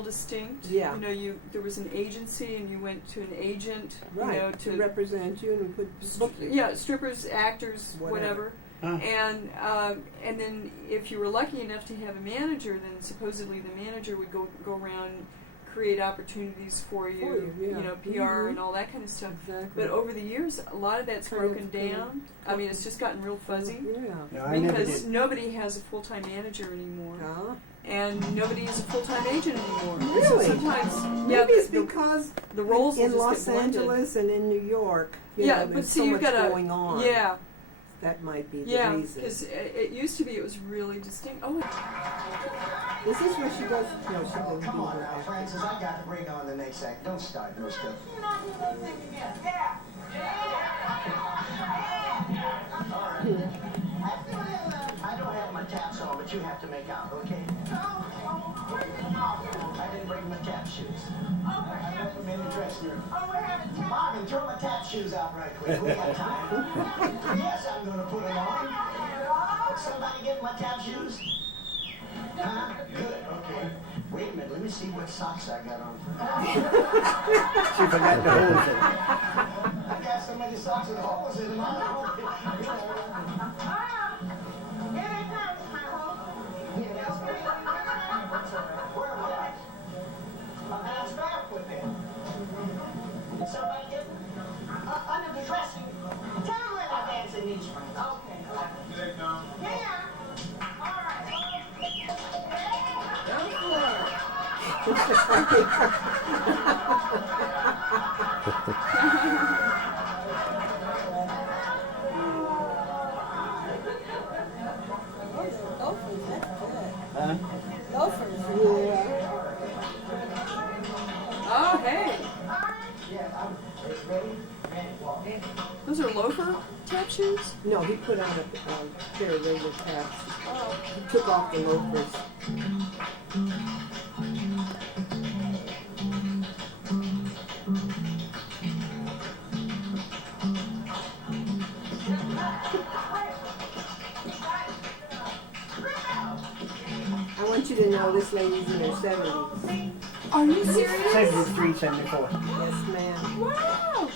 distinct. Yeah. You know, there was an agency and you went to an agent. Right. You know, to represent you and put book you. yeah, strippers, actors, Whatever. whatever. And then if you were lucky enough to have a manager, then supposedly the manager would go around and create opportunities for you, yeah. you know, PR and all that kind of stuff. Exactly. But over the years, a lot of that's broken down. I mean, it's just gotten real fuzzy. Yeah. No, I never Because did. nobody has a full-time manager anymore. Huh? And nobody is a full-time agent anymore. So Really? sometimes, Maybe it's the because the roles will in just Los get blended. Angeles and in New York, you Yeah, know, but there's see, so you've much got going on. Yeah, That might be the yeah. reason. Because it used to be it was really distinct. Oh, Is this what she does? No, she Oh, doesn't come do on her now, acting. Francis. I got to bring on the next act. Don't start no stuff. All right. I don't have my taps on, but you have to make out, okay? I didn't bring my tap shoes. I left them in the dressing room. Marvin, throw my tap shoes out right quick. We got time. Yes, I'm going to put them on. Somebody get my tap shoes? Huh? Good, okay. Wait a minute, let me see what socks I got on. She forgot the whole thing. I got so many socks with holes in them. I don't know. Where are we at? My man's back with them. Did somebody get them? Under the dressing. Tell them where my man's in these rooms. Okay. Yeah. All right. Loafers, that's good. Huh? Loafers. oh, hey, Yeah, I'm ready. Ready, walk in. those are loafer tap shoes. No, he put on a pair of regular taps. He took off the loafers. I want you to know this lady's in her 70s. Are you serious? 73, 74. Yes, ma'am. Wow.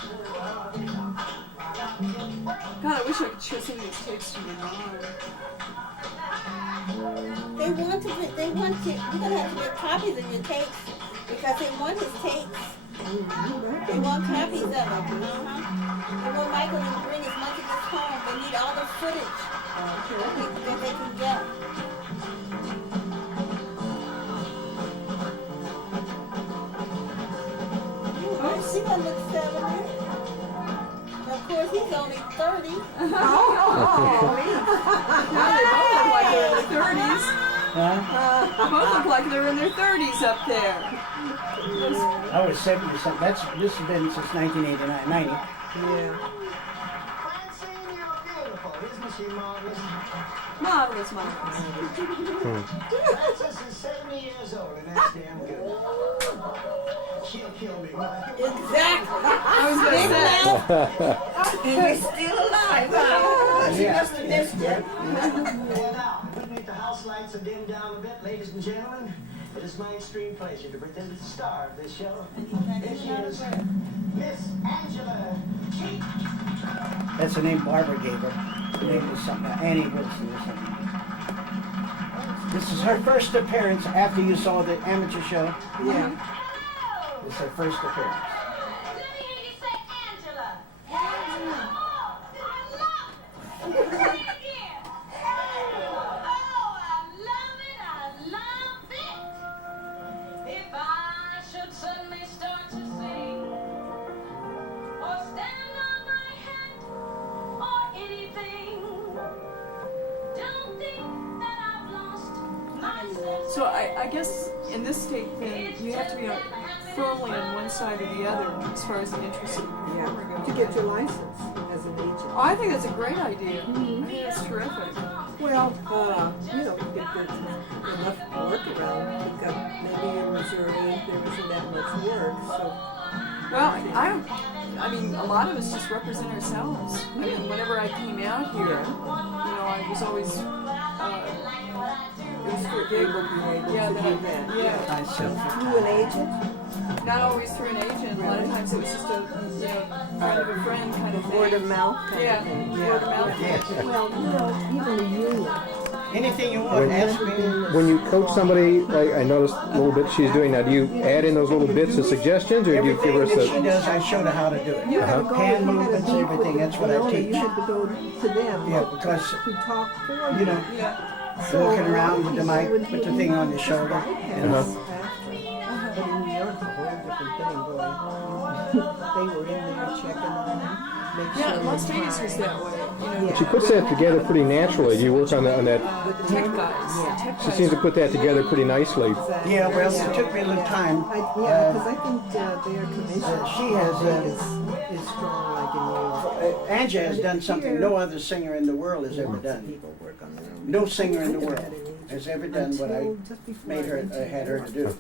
God, I wish I could show some of these tapes to my mom. They want to, you're gonna have to get copies of your tapes because they want his tapes. They want copies of them. They want Michael to bring as much of this home. They need all the footage that they can get. Oh, she gonna look 70. Of course, he's only 30. Now they both look like they're in their 30s. Huh? Both look like they're in their 30s up there. I was 70 something. This has been since 1989, 90. Yeah. Francine, you're beautiful. Isn't she marvelous? Marvelous, marvelous. Frances is 70 years old, and that's damn good. She'll kill me. Exactly. I was going to say. And you're still alive, huh? She Yeah. must have missed you. Well, now, if we make the house lights are dimmed down a bit, ladies and gentlemen, it is my extreme pleasure to present the star of this show. Here she is, Miss Angela Cheek. That's the name Barbara gave her. Her name was something, Annie Wilson or something. This is her first appearance after you saw the amateur show. Yeah. It's her first appearance. Let me hear you say Angela. Angela. Oh, I love it. Say it again. Angela. Oh, I love it. I love it. If I should suddenly start to sing, or stand on my head, or anything, don't think that I've lost my sense. So I guess in this state, then you have to be firmly on one side or the other as far as the interest of the performer Yeah. goes. To get your license as an agent. Oh, I think that's a great idea. I think that's terrific. Well, you know, if there's enough work around, because maybe in Missouri there isn't that much work, so. Well, I mean, a lot of us just represent ourselves. I mean, whenever I came out here, you know, I was always, It was for able to be able yeah, to do that. yeah. I said, You an agent? not always through an agent. A lot of times it was just a friend of a friend kind of thing. Word of mouth kind Yeah, of thing. word of mouth. Yes. Well, even the union. Anything you want, ask me. When you coach somebody, like I noticed a little bit she's doing now, do you add in those little bits of suggestions, or do you give her Everything that she a... does, I showed her how to do it. Hand movements, everything, that's what I teach. You had to go to them. Yeah, because, To talk for you know, Yeah. walking around with the mic, put the thing on your shoulder. But in New York, it's a whole different thing going on. They were in there checking on them. Make Yeah, sure Las they Vegas was that way. She puts that together pretty naturally. Do you work on that? With the tech guys. The tech She guys seems to put that together pretty nicely. Yeah, well, it took me a little time. because I think their commission She has, is strong like in New York. Angie has done something no other singer in the world has ever done. People work on their own. No singer in the world has ever done what I made her, had her to do.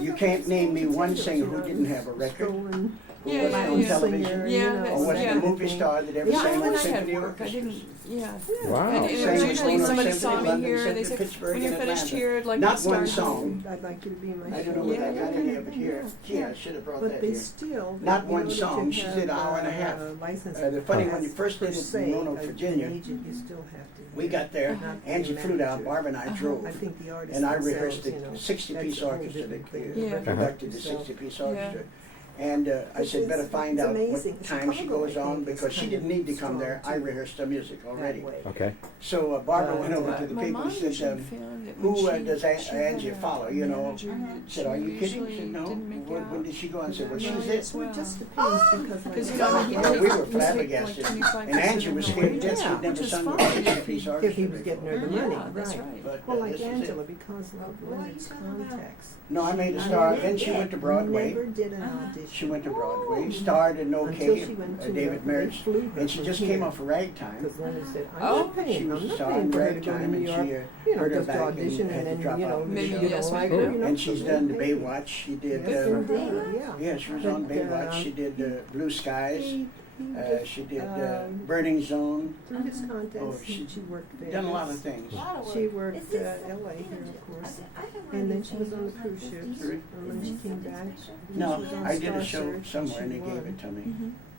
You can't name me one singer who didn't have a record, who Yeah, was yeah, on yeah. television, Yeah, or was yeah. a movie star that ever Yeah, sang when with I had symphony work, I orchestras. didn't, yeah. Wow. And it Sang was with usually Home somebody Nov, saw me London, here and they St. said, Pittsburgh, when you're and finished Atlanta. here, I'd like Not to start. one song. I'd like you to be my I don't know whether I got yeah, any of it here. Yeah, I should have brought But that they here. still Not in one order to song. She have, did an hour and a half. license The funny, when you pass first per did it se, in Roanoke, an Virginia, agent, you still have to we got there, not be a Angie flew down, manager. Barbara and I drove. I think the artists And I themselves, rehearsed you the know, 60-piece that's a whole orchestra different that thing. Yeah. conducted the So, 60-piece orchestra. And I said, better find it's out amazing. what time she Chicago, goes I on, think, is because she kind didn't of need to come there. strong, I too, rehearsed the music already. that way. Okay. So Barbara went over to the My people mom and usually said, found that who when does she had Angie a follow, you know? manager that Said, are you she kidding? usually Said, no. didn't make When out did she go? I said, well, right she's as it. well. Well, it just depends because Because like, you know, Yeah, we were take flabbergasted. like 25% And Angie was of scared to the death. Yeah, She'd never which is sung with fine. a 60-piece orchestra. if he was getting her the before. money, Yeah, that's right. right. But, Well, like this is it. Angela, because of Leonard's contacts. No, I made a star. Then she went to Broadway. Never did an audition. She went to Broadway, starred in Until OK, she went to David they Merritt's, flew her and she from just here. came off of Ragtime. Because Leonard said, I'm Oh, not paying. She was I'm a not star paying in for her to go to Ragtime, New and York. she You know, hurt her just back audition and had and to then, drop you out know, of the Maybe show. yes, like, maybe you no. know, And she's so done the they paid. Baywatch. She did, Yes, indeed, yeah. yeah, she was on But, Baywatch. She did Blue Skies. He just, She did Burning Zone. through his contacts, Oh, she she worked there. Done a lot of things. She worked L.A. here, of course, and then she was on the cruise ships. And when she came back, No, she was on I did Star a show Search, somewhere and she they gave won. it to me.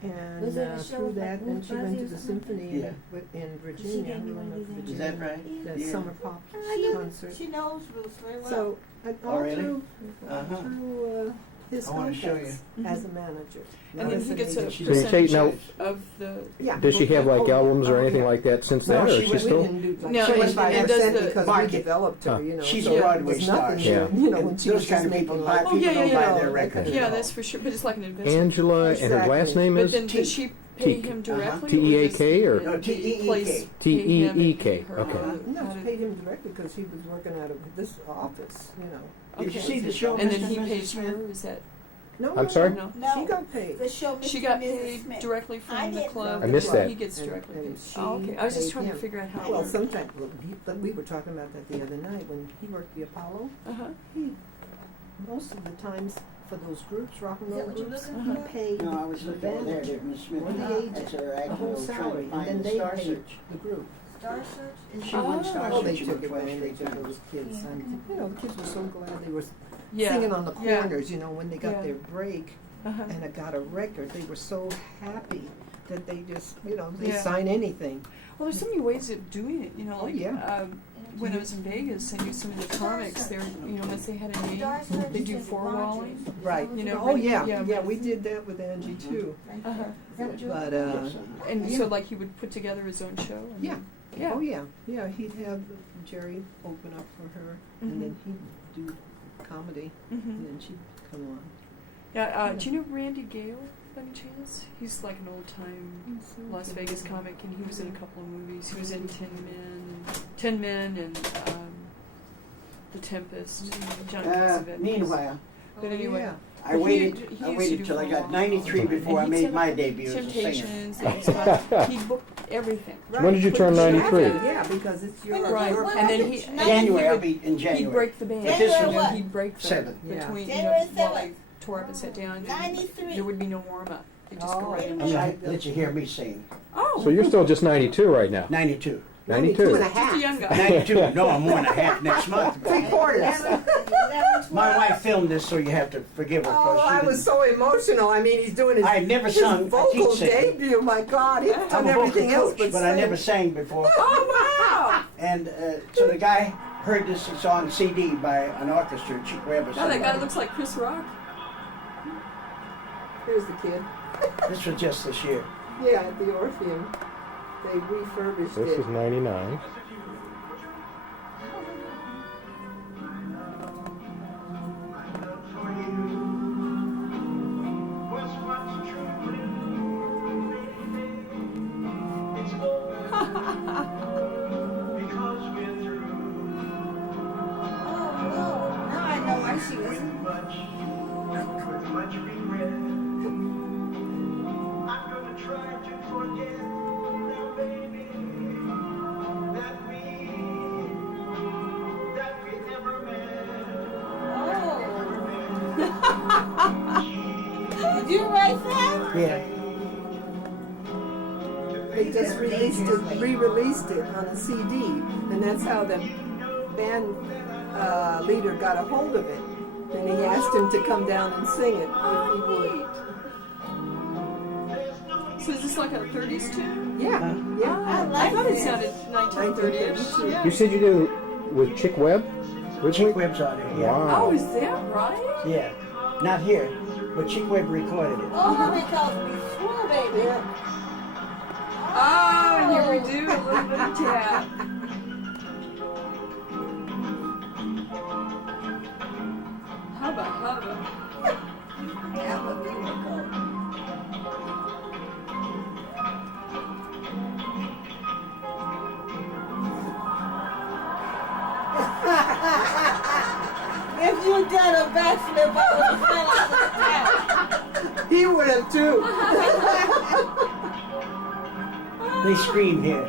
And Was it a show through with, that, like, then she went to Buzzy the or something? symphony Yeah. in Virginia, Roanoke, Virginia. Is that right? That Yeah. summer pop I know. concert. She knows Bruce very well. So, and Oh, all really? through, Uh-huh. through his I wanna show contacts as a manager. And not then as he an gets a agent. So you say percentage now- of the. Yeah. Does she have like albums or anything like that since then, No, or she is she was- We still? didn't do like No, she and- was by and does percent the because market. we developed her, Huh. you know. She's so a Broadway it was star. nothing, Yeah. you know, when she Those was kind just of people making buy, like, Oh, yeah, people don't yeah, buy yeah. their records. Yeah, that's for sure. But it's like an investment. Angela, and her last Exactly. name But is then does she pay Teek. him directly? T-E-A-K or? No, T-E-E-K. Place- T-E-E-K, pay him and okay. her- no, she paid him directly because he was working out of this office, you know. Did you Okay. see the show, And then Mr. he and Mrs. pays Smith? her. Is that No, I'm sorry? no? No. She got paid. The show Mr. She got and Mrs. paid Smith. directly I from the didn't club. I missed that. He gets directly And paid. she Oh, okay. I was just paid trying to him. figure out how. Well, sometimes, but we were talking about that the other night when he worked the Apollo. Uh-huh. He, most of the times for those groups, rock and Is that roll what you're groups, looking he for? paid No, I was the looking at there, manager Miss Smith. or the That's agent her the actual whole trying salary, to and then find the they Star paid Search. the group. Star Search? She won Star Oh, Search. they She took won twice, advantage three of times. those kids, and you know, the kids were so glad they were Yeah. singing on the Yeah. corners. You know, when they got Yeah. their break Uh-huh. and it got a record, they were so happy that they just, you know, they Yeah. sign anything. Well, there's so many ways of doing it. You know, Oh, like yeah. when I was in Vegas, I knew some of the comics. They were, you know, once they had a name, they do four-walling. Right. You know, Oh when you- yeah, yeah, yeah, when- we did that with Angie too. Uh-huh. But Yes, uh-huh. And Yeah. so, like, he would put together his own show. And yeah. Yeah. Oh yeah, yeah. He'd have Jerry open up for her, Mhm. and then he'd do comedy, Mm-hmm. and then she'd come on. Yeah. Do you know Randy Gale by any chance? He's like an old-time Las Vegas comic, and he was in a couple of movies. He was in Tin Men, and The Tempest. John Cassavetes. Meanwhile, But anyway. Yeah. I But he waited. used I to waited do till I got full-on 93 all the time. before I And he'd made set my up debut as a singer. Temptations. and he booked everything. When did you turn 93? Yeah, because it's your Right, What and then was he it? and then January. he I'll would, be in he'd January. break the band. But this January was what? He'd break the Seven. Yeah. between January while they 7th. tore up and sat down. And 93. there would be no warm up. They just go Oh. right in. I'm gonna let you hear me sing. Oh, So you're still just 92 right now? 92. 92. and a just a half. young guy. 92. No, I'm 1.5 next month. 3/4. My wife filmed this, so you have to forgive her. 'cause Oh, she I didn't- was so emotional. I mean, he's doing his, I had never his sung. I vocal teach singing. debut. My God, he's I'm done a vocal everything else coach, but I sing. never sang before. Oh, wow. And so the guy heard this. It's on CD by an orchestra, Chick Webb or God, that guy somebody. looks like Chris Rock. Here's the kid. This was just this year. Yeah, at the Orpheum. They refurbished This it. is 99. Now I know why she was. With much regret, I'm gonna try to forget now, baby, that we never met. Did you write that? Yeah. They just re-released it on a CD, and that's how the band leader got a hold of it. And he asked him to come down and sing it if he would. So is this like a 30s tune? Yeah, yeah. I thought it sounded 1930s. 1932. Yeah. You said you did with Chick Webb? Chick Webb's on it. Yeah. Wow. Oh, is that right? Yeah. Not here, but Chick Webb recorded it. Oh, how it calls me slow, baby. Oh, and here we do a little bit of tap. Hubba, hubba. Yeah, but we will go. If you done a backflip, I would have fell out of the tap. He would have too. They scream here.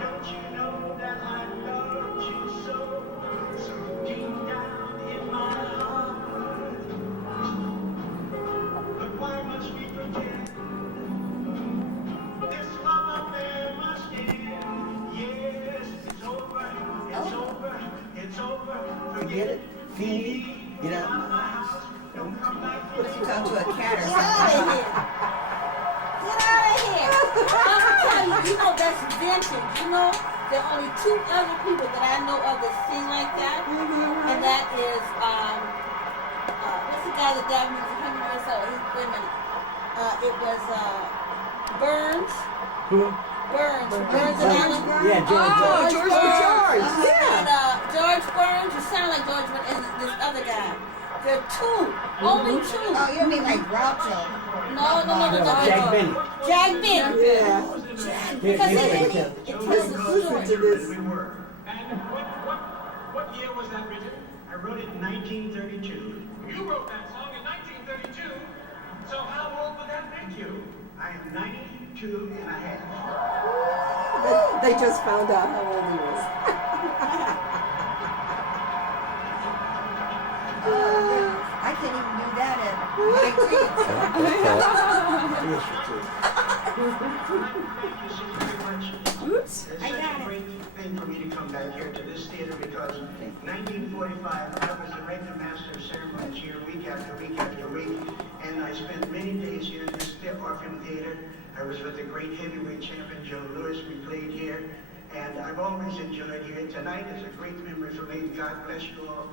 Don't you know that I loved you so, so deep down in my heart? But why must we pretend this love affair must end? Yes, it's over, it's over, it's over. Forget it. Phoebe, get out. Don't come back. What if you talk to a cat or Get out of something? here. Get out of here. I'm telling you, you know that's vintage. You know, there are only two other people that I know of that sing like that. And that is, what's the guy that died when he was 100 years old? Wait a minute. It was Burns. Who? Burns and Allen. Yeah, George. Oh, George George, yeah. And George Burns, you sound like George Burns, and this other guy. There are two, only two. Oh, you mean like Groucho? No. Jack Benny. Jack Benny. Yeah. Because Here, it here, tells the Listen to story. this. We were. And what year was that written? I wrote it in 1932. You wrote that song in 1932? So how old would that make you? I am 92 and a half. They just found out how old he was. I can't even do that at my Thank you so very much. Oops. It's such a great thing for me to come back here to this theater because 1945, I was the regular master of ceremonies here week after week after week, and I spent many days here in this Orpheum Theater. I was with the great heavyweight champion Joe Louis. We played here, and I've always enjoyed here. Tonight is a great memory for me. God bless you all.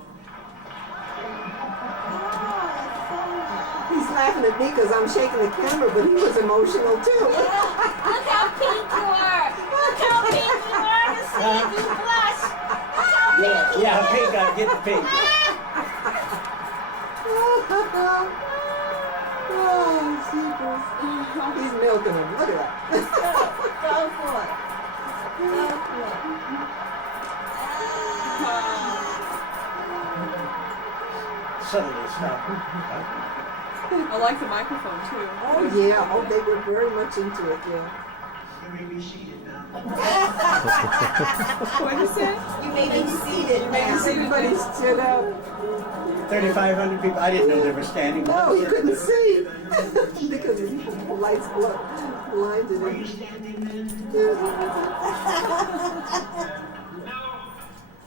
He's laughing at me because I'm shaking the camera, but he was emotional too. Look how pink you are. Look how pink you are. To see if you blush. Look how pink you Yeah, are. pink, I'll get the pink. Oh, jeepers. He's milking him. Look at that. Go for it. Go for it. Suddenly stop. I like the microphone too. Oh, yeah. Oh, they were very much into it, yeah. You may be seated now. What did you say? You may be seated now. Everybody stood up. 3,500 people. I didn't know they were standing. No, you couldn't see because the lights blinded him. Now,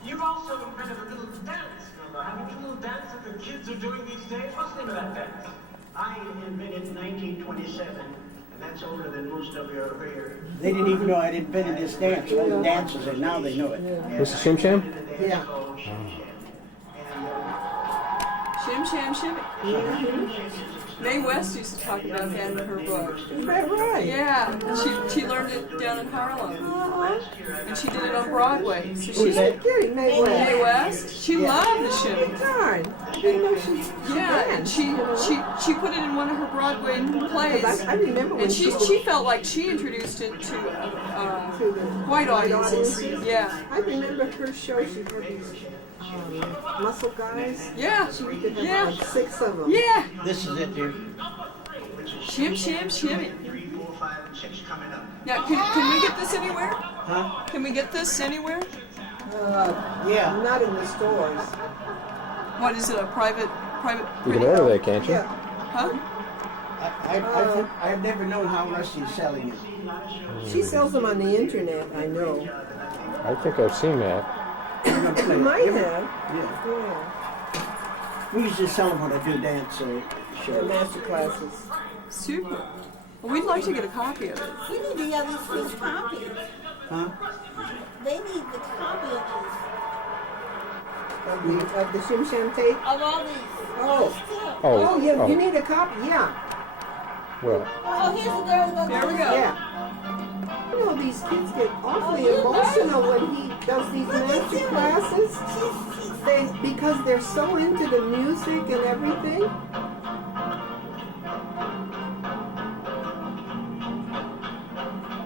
you've also invented a little dance, remember? Haven't you, a little dance that the kids are doing these days? What's the name of that dance? I invented 1927, and that's older than most of you are here. They didn't even know I'd invented this dance. All the dancers, and now they know it. What's the Shim Sham? Yeah. Shim Sham Shimmy. Mae West used to talk about that in her book. Is that right? Yeah, and she learned it down in Harlem, and she did it on Broadway. So Who's she's that? Kidding, Mae Mae West. West. She loved the shimmy. Darn. Didn't know she Yeah, and she put it in one of her Broadway plays. I remember when And she felt like she introduced it to white audiences. Yeah, I remember her show. She had these muscle guys. yeah, She could have yeah, like 6 of them. yeah. This is it, dear. Shim, shim, shimmy. 3, 4, 5, and 6 coming up. Now, can we get this anywhere? Huh? Can we get this anywhere? Yeah. Not in the stores. What is it? A private You can order that, can't you? Yeah. Huh? I've never known how much she's selling it. She sells them on the internet, I know. I think I've seen that. You might have. Yeah. Yeah. We used to sell them when I do dance Their shows. master classes. Super. Well, we'd like to get a copy of it. We need the other free copies. Huh? They need the copy Of the Shim Sham tape? of all these. Oh. Oh, Oh, yeah, you need a copy, yeah. well, Oh, here's a girl that There we go. Yeah. You know, these kids get awfully emotional when he does these master classes. Because they're so into the music and everything.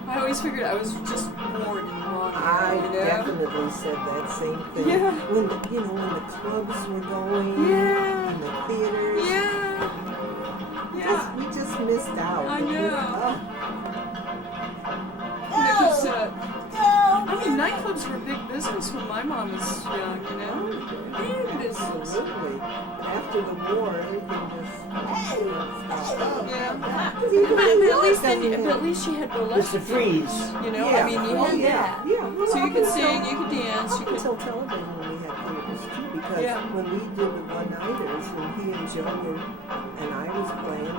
I always figured I was just born wrong. I you know? definitely said that same thing. Yeah. When the, when the clubs were going, Yeah. and the theaters. Yeah. Yeah. We just missed out. I know. Oh, Because, Go! I mean, nightclubs were big business when my mom was young, you know? Big business. absolutely. But after the war, everything just stopped. Yeah. But But at least she had burlesque. It's the freeze. You know, Yeah. I mean, you had yeah. that. Yeah. Well, So you up could until- sing, you could dance, you Up could. until television, when we had theaters too, because Yeah. when we did the one-nighters, when he and Joe and I was playing,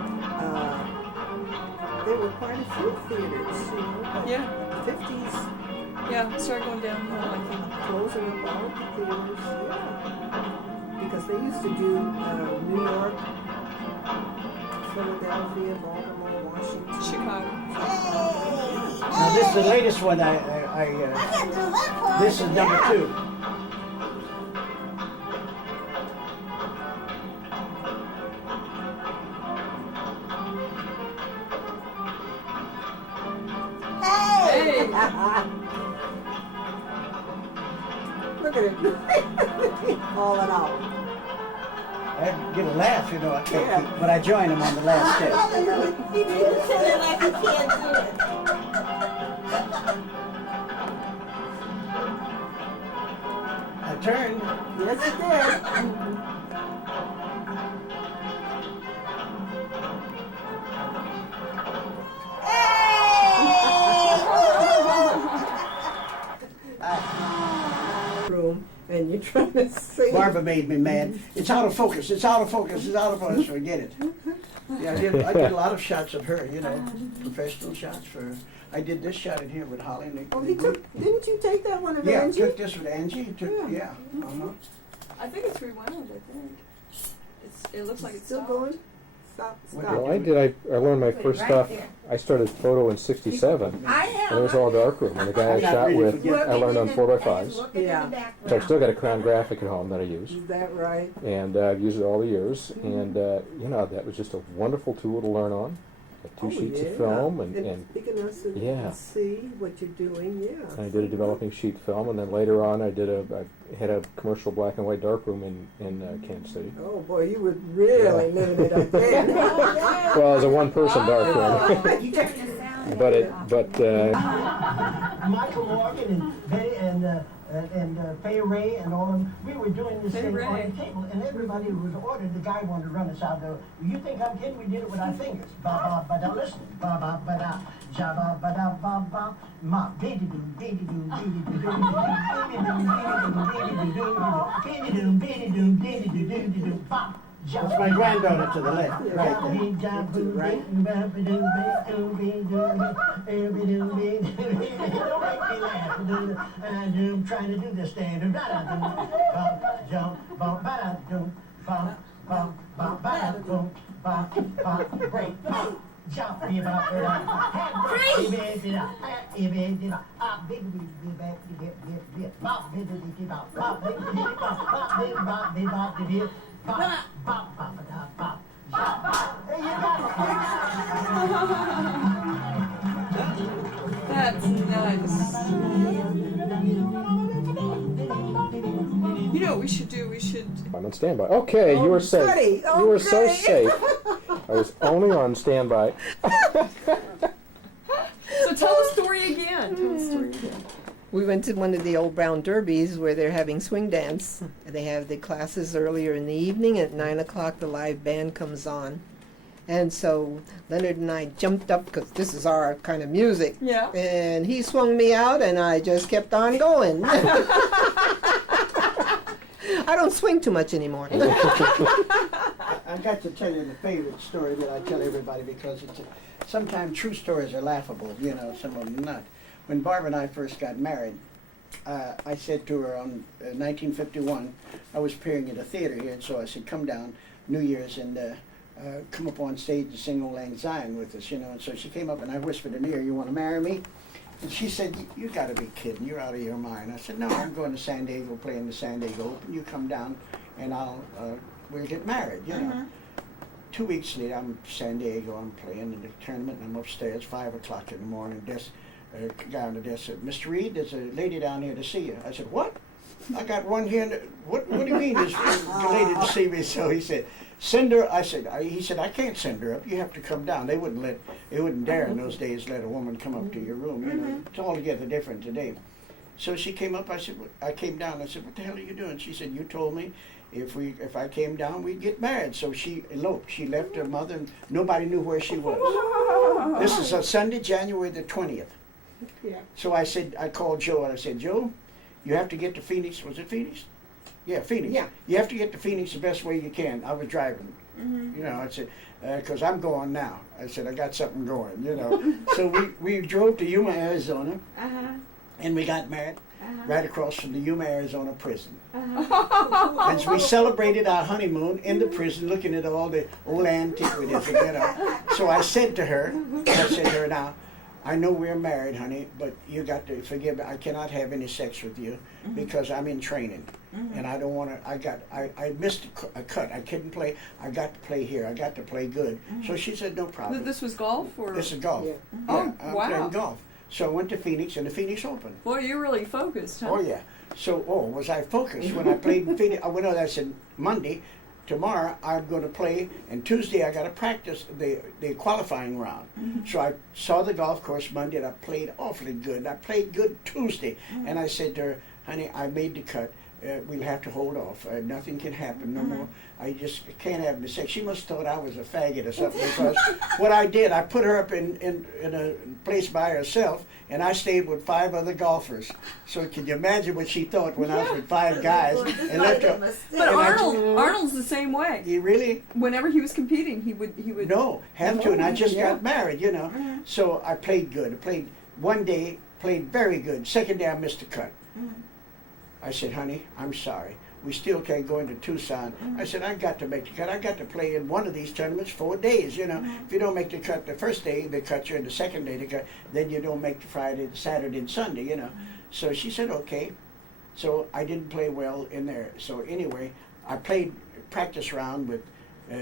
there were quite a few theaters, you know. But Yeah. 50s, Yeah, it started going downhill, I think. closing up all the theaters, yeah. Because they used to do New York, Philadelphia, Baltimore, Washington. Chicago. Now this is the latest one. This is number 2. Hey! Look at it. Falling out. I get a laugh, you know. I can't Yeah. keep, but I join them on the last step. He didn't say it like he can't do it. I turned. Yes, it did. Room, and you're trying to sing. Barbara made me mad. It's out of focus. It's out of focus. It's out of focus. Forget it. Yeah, I did a lot of shots of her. You know, professional shots for her. I did this shot in here with Holly. And Oh, he took. Didn't you take that one of Yeah, Angie? took this with Angie. Took, Yeah. yeah. Uh-huh. I think it's rewound, I think. It looks like it's Still going? Stop. What Stop. well, I learned my first Right stuff. there. I started photo in '67, I and am. it was all darkroom. And the guy I I'm not shot ready with, to forget. I learned on 4x5s. Yeah. So I've still got a Crown Graphic at home that I use. Is that right? And I've used it all the years, and you know, that was just a wonderful tool to learn on. Two sheets of film, and picking us so you yeah. can see what you're doing. Yeah. I did a developing sheet film, and then later on, I had a commercial black and white darkroom in Kansas City. Oh boy, you were really living it up there. Well, it was a one-person darkroom, You turned the sound but off. but Michael Morgan and Betty and Fay Ray and all of them. We were doing this Fay thing Ray. on the table, and everybody was ordered. The guy wanted to run us out there. You think I'm kidding? We did it with our fingers. Ba ba ba da. Listen. Ba ba ba da. Ja ba ba da ba ba. Ma. Beady doo. Beady doo. Beady doo. Beady doo. Beady doo. Beady doo. Beady doo. Beady doo. Ba. That's my granddaughter to the left, right there. Right. I'm trying to do the standard. Break. Jump. That's nice. You know what we should do? We should. I'm on standby. Okay, you were safe. goody. You were so Okay. safe. I was only on standby. So tell the story again. Tell the story again. We went to one of the old brown derbies where they're having swing dance. They have the classes earlier in the evening. At 9 o'clock, the live band comes on. And so Leonard and I jumped up because this is our kind of music. Yeah. And he swung me out, and I just kept on going. I don't swing too much anymore. I got to tell you the favorite story that I tell everybody because sometimes true stories are laughable, you know, some of them not. When Barbara and I first got married, I said to her on 1951, I was appearing at a theater here, and so I said, come down New Year's and come up on stage and sing Old Lang Syne with us, you know. And so she came up and I whispered in her ear, you want to marry me? And she said, you got to be kidding, you're out of your mind. I said, no, I'm going to San Diego, playing the San Diego Open. You come down and we'll get married, you know. 2 weeks later, I'm in San Diego, I'm playing in the tournament, and I'm upstairs, 5 o'clock in the morning. Guy on the desk said, Mr. Reed, there's a lady down here to see you. I said, what? I got one here. What do you mean there's a lady to see me? So he said, send her. He said, I can't send her up. You have to come down. They wouldn't dare in those days let a woman come up to your room. You know, it's altogether different today. So she came up. I came down. I said, what the hell are you doing? She said, you told me if I came down, we'd get married. So she eloped. She left her mother, and nobody knew where she was. This is a Sunday, January the 20th. Yeah. So I called Joe and I said, Joe, you have to get to Phoenix. Was it Phoenix? Yeah, Phoenix. Yeah. You have to get to Phoenix the best way you can. I was driving. You know, I said, because I'm going now. I said, I got something going, you know. So we drove to Yuma, Arizona, and we got married right across from the Yuma, Arizona prison. And so we celebrated our honeymoon in the prison, looking at all the old antiquities, you know. So I said to her, now, I know we're married, honey, but you got to forgive me. I cannot have any sex with you because I'm in training, and I don't want to. I missed a cut. I couldn't play. I got to play here. I got to play good. So she said, no problem. This was golf, or This is golf. Yeah. Oh, I'm wow. playing golf. So I went to Phoenix and the Phoenix Open. boy, you're really focused, huh? Oh yeah. So was I focused when I played in Phoenix? I went out. I said Monday. Tomorrow I'm going to play, and Tuesday I got to practice the qualifying round. So I saw the golf course Monday, and I played awfully good. I played good Tuesday, and I said to her, honey, I made the cut. We'll have to hold off. Nothing can happen no more. I just can't have any sex. She must have thought I was a faggot or something because what I did, I put her up in a place by herself, and I stayed with 5 other golfers. So can you imagine what she thought when I was with 5 guys and left her? But And I Arnold's the same way. You really? Whenever he was competing, he would. No, have to. And I just got married, you know. So I played good. I played one day, played very good. Second day I missed a cut. I said, honey, I'm sorry. We still can't go into Tucson. I said, I got to make the cut. I got to play in one of these tournaments 4 days, you know. If you don't make the cut the first day, they cut you, and the second day they cut, then you don't make the Friday, the Saturday, and Sunday, you know. So she said, okay. So I didn't play well in there. So anyway, I played practice round with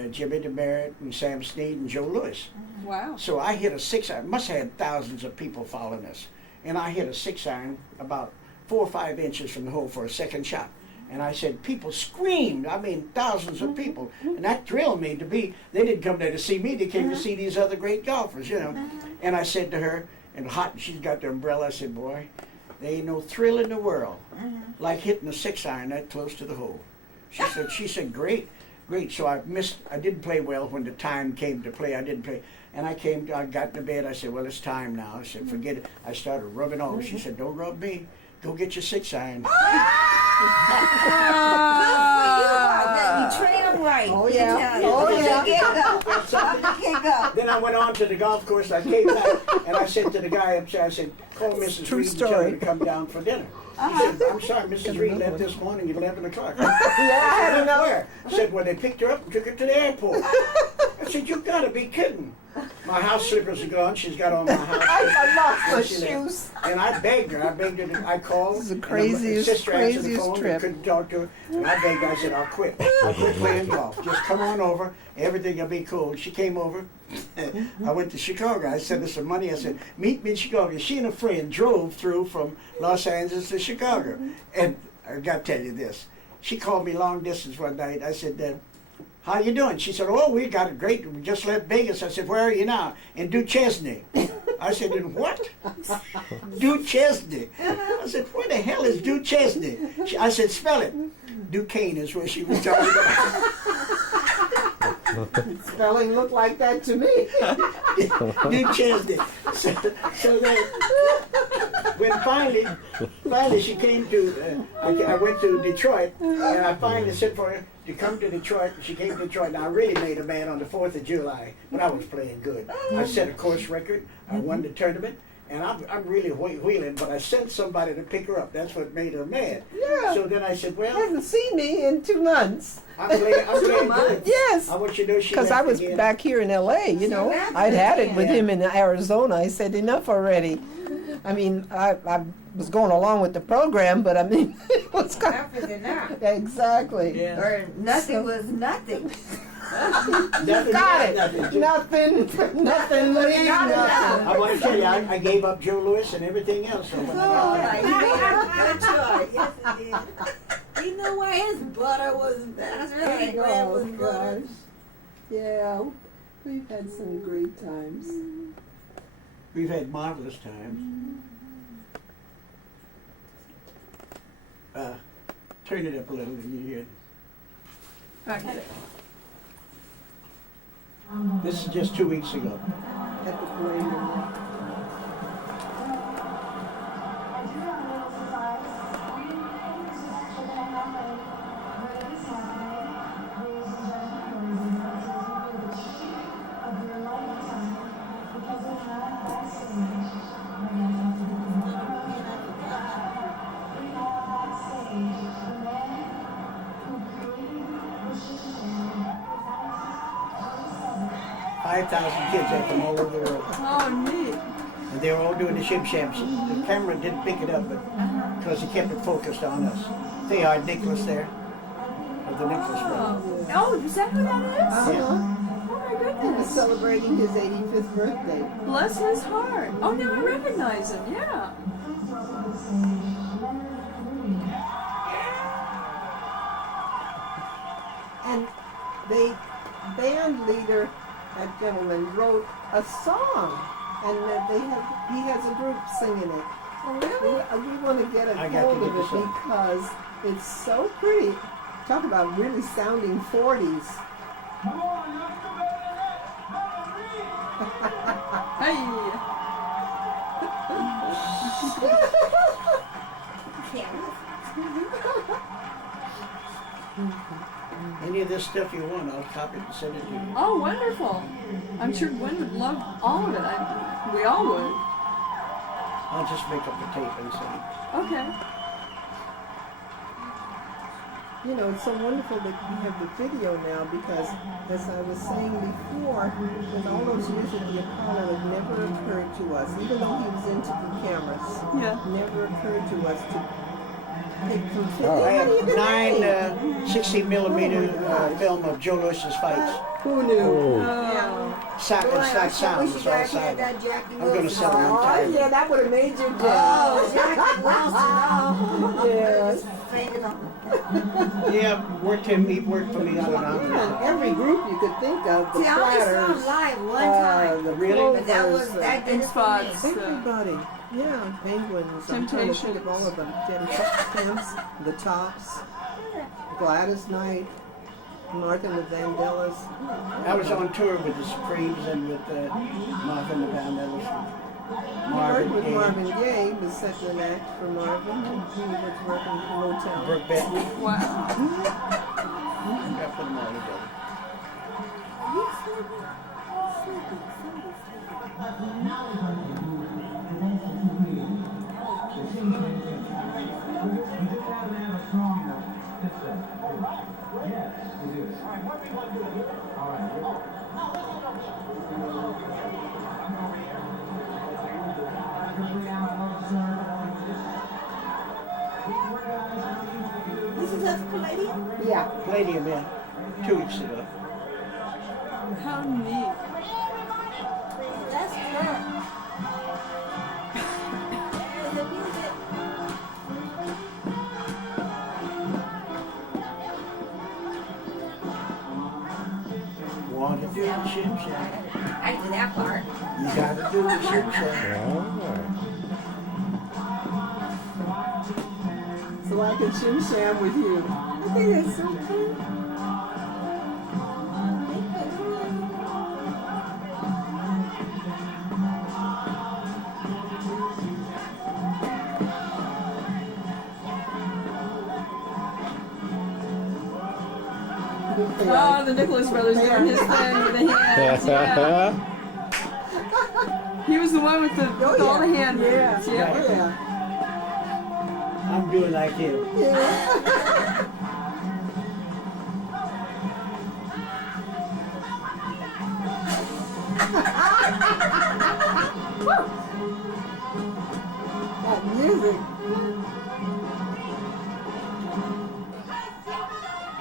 Jimmy DeMeritt and Sam Snead and Joe Lewis. Wow. So I hit a 6-iron. Must have had thousands of people following us. And I hit a 6-iron about 4 or 5 inches from the hole for a second shot. And I said, people screamed. I mean, thousands of people. And that thrilled me they didn't come there to see me, they came to see these other great golfers, you know. And I said to her, and hot, she's got the umbrella, I said, boy, There ain't no thrill in the world like hitting a 6-iron that close to the hole. She said, great. So I didn't play well when the time came to play. I didn't play. And I got into bed. I said, well, it's time now. I said, forget it. I started rubbing over. She said, don't rub me. Go get your 6-iron. You train them right. Oh, yeah. Then I went on to the golf course. I came back and I said to the guy upstairs, I said, call Mrs. True Reed and tell story. her to come down for dinner. He said, I'm sorry, Mrs. Reed left this morning at 11 o'clock. Yeah, I had to know. Where? I said, well, they picked her up and took her to the airport. I said, you gotta be kidding. My house slippers are gone. She's got on my house. I lost my when she left. shoes. And I begged her. I called. This is the and my craziest, sister answered the craziest phone. trip. I couldn't talk to her. And I begged her. I said, I'll quit. I'll quit playing golf. Just come on over. Everything will be cool. She came over. I went to Chicago. I sent her some money. I said, meet me in Chicago. She and a friend drove through from Los Angeles to Chicago. And I got to tell you this. She called me long distance one night. I said, how you doing? She said, oh, we got it great. We just left Vegas. I said, where are you now? In Duchesne. I said, in what? Duchesne. I said, where the hell is Duchesne? I said, spell it. Duquesne is where she was talking about. Spelling looked like that to me. Duchesne. So then, when finally she came to, I went to Detroit, and I finally said for her to come to Detroit. She came to Detroit. Now, I really made a man on the 4th of July, but I was playing good. I set a course record. I won the tournament. And I'm really wheeling, but I sent somebody to pick her up. That's what made her mad. Yeah. So then I said, well, Hasn't seen me in 2 months. I'm playing good. Yes. I want you to know she Because left I was again. back here in LA, you know. left I'd had it with again. him in Arizona. I said, enough already. I mean, I was going along with the program, but I mean, it was kind Enough is enough. exactly. Yeah. Or nothing was nothing. Nothing, Got it. nothing. Nothing leaves Not nothing. enough. I want to tell you, I gave up Joe Lewis and everything else. So when I got Yeah, back- you made a good choice. Yes, it did. You know why his butter was That's his right. bread was Oh, butter. gosh. Yeah, we've had some great times. We've had marvelous times. Turn it up a little, and you hear it. Okay. This is just 2 weeks ago. At the parade. Five 5,000 kids there from all over the world. Oh, neat. And they were all doing the shim shams. The camera didn't pick it up, but because he kept it focused on us. They are Nicholas there, of the Nicholas brothers. Oh, is that who that is? Uh-huh. Oh my He was goodness. celebrating his 85th birthday. Bless his heart. Oh, now I recognize him. Yeah. And the band leader, that gentleman, wrote a song, and he has a group singing it. Oh, really? We want to get a I got to hold get of the it song. because it's so pretty. Talk about really sounding 40s. Hey. Any of this stuff you want, I'll copy it and send it to you. Oh, wonderful. I'm sure Gwen would love all of it. We all would. I'll just make up the tape and send it. Okay. You know, it's so wonderful that we have the video now because, as I was saying before, with all those years at the Apollo, it never occurred to us, even though he was into the cameras, Yeah. never occurred to us to take some I video. have 9 60 millimeter film of Joe Lewis's fights. Who knew? Oh. It's not sound, it's all silent. Jackie I'm going to sell them Oh, entirely. yeah, that would have made your day. Oh, Jackie Wilson. Oh. Yes. fingers on. Yeah, worked for me on and on. Yeah, every group you could think of, the See, I only saw Platters, him live one time. the Really? But that was, Clovers, that did And it for spots. me. everybody. Yeah, Penguins. I'm trying to think of all of them. Temps, the Tops, Gladys Knight, Martha and the Vandellas. I was on tour with the Supremes and with Martha and the Vandellas. He worked Marvin with Gaye, Marvin Gaye, was second act for Marvin. He was working for Motown. Brooke Benton. Wow. I put them all together. This is us Palladium? Yeah. Palladium, yeah. 2 weeks ago. How neat. That's her. The music. Want to do the shim sham? I do that part. You gotta do the shim sham. So I can shim sham with you. I think that's so cool. Oh, the Nicholas brothers doing his thing with the hands. Yeah. He was the one with all the hand movements. Yeah. Oh, yeah. I'm doing like him. That music.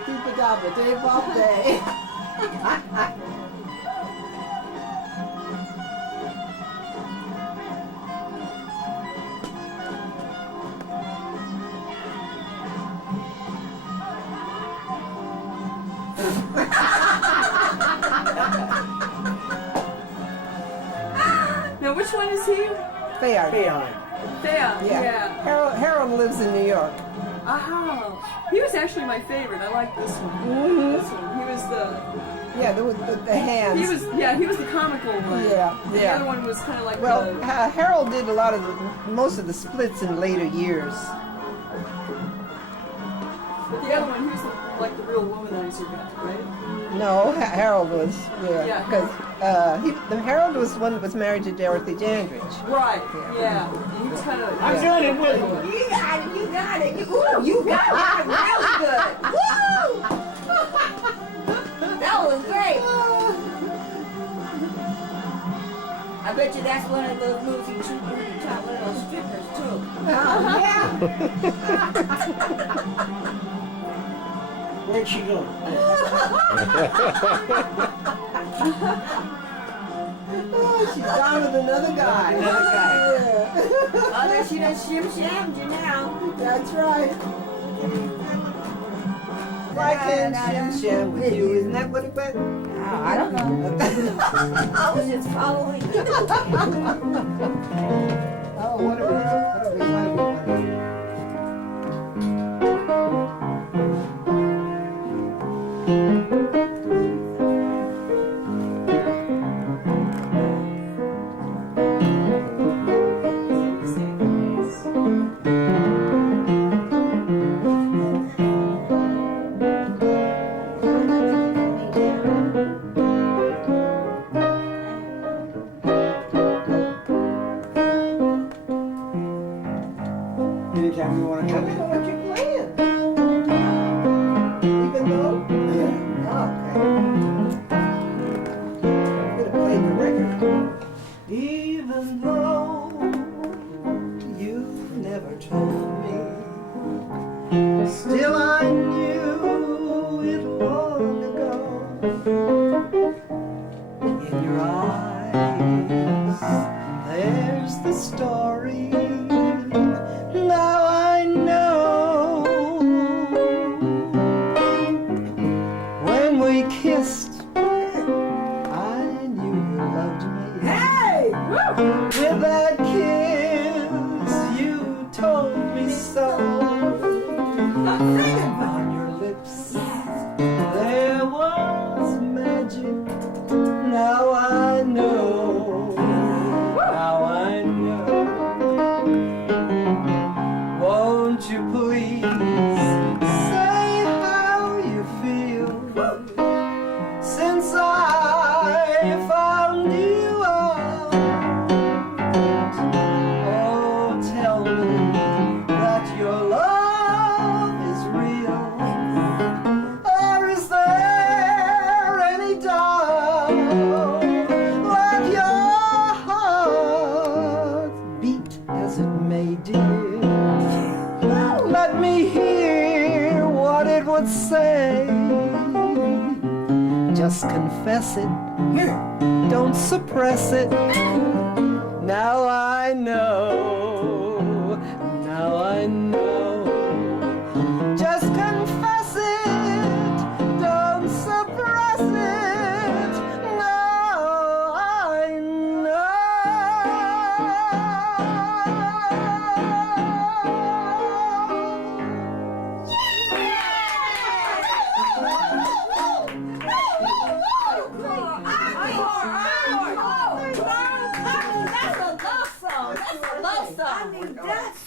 Super double, day off day. Now, which one is he? Fair. Behind. Yeah. Yeah. Harold lives in New York. Oh, he was actually my favorite. I like this one. Mm-hmm. This one. He was the. Yeah, the hands. He was the comical one. Yeah, The yeah. other one was kind of like Well, the. Harold did a lot of most of the splits in later years. But the other one, he was like the real womanizer guy, right? No, Harold was. Yeah. Yeah, because Harold was the one that was married to Dorothy Dandridge. Right. Yeah. And he was kind of. I'm doing it with him. You got it, you got it. Ooh, you got it really good. Woo! That was great. I bet you that's one of those moves you shoot when you taught one of those strippers too. Where'd she go? Oh, she's down with another guy. Another guy. Yeah. Oh, then she done shim-shammed you now. That's right. I can shim sham with you. Isn't that what it went? Oh, I don't know. I was just following. Oh, what are we? On your lips there was magic. Now I know. Now I know. Won't you please say how you feel since I found you out? Oh, tell me that your love is real, or is there any doubt that your heart beat as it may, dear? Let me hear what it would say. Just confess it, don't suppress it. Now I know, now I know. Just confess it, don't suppress it. Now I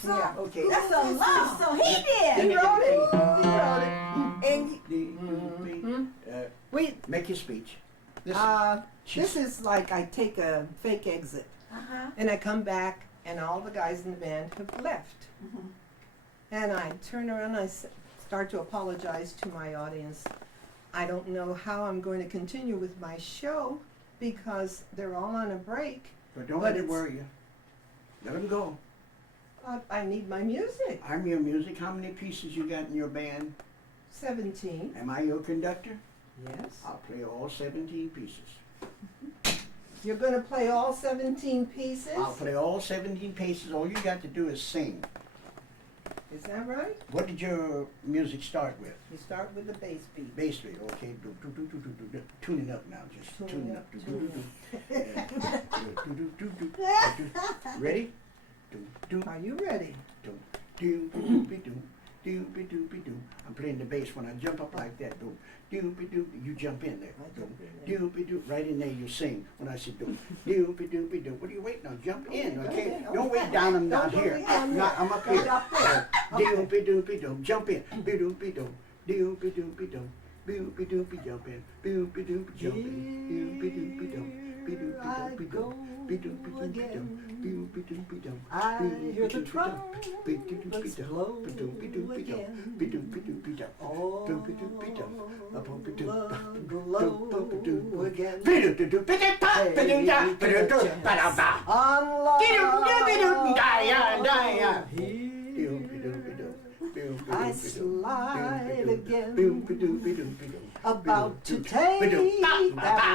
Yeah, okay. That's a love song. He did. He wrote it. He wrote it. And Wait, Make your speech. This, this is like I take a fake exit, and I come back, and all the guys in the band have left. And I turn around, and start to apologize to my audience. I don't know how I'm going to continue with my show because they're all on a break. but don't but let it it's- worry you. Let them go. I need my music. I'm your music. How many pieces you got in your band? 17. Am I your conductor? Yes. I'll play all 17 pieces. You're going to play all 17 pieces? I'll play all 17 pieces. All you got to do is sing. Is that right? What did your music start with? You start with the bass beat. Bass rate, okay. Tune it up now, just tune it up. Yeah. Ready? Are you ready? I'm playing the bass. When I jump up like that, you jump in there. Right in there, you sing. When I say what are you waiting on? Jump in, okay? Don't wait down. I'm not here. I'm up here. Jump in. Jump I hear the trumpets blow again. All the glow again. I slide again, about to take that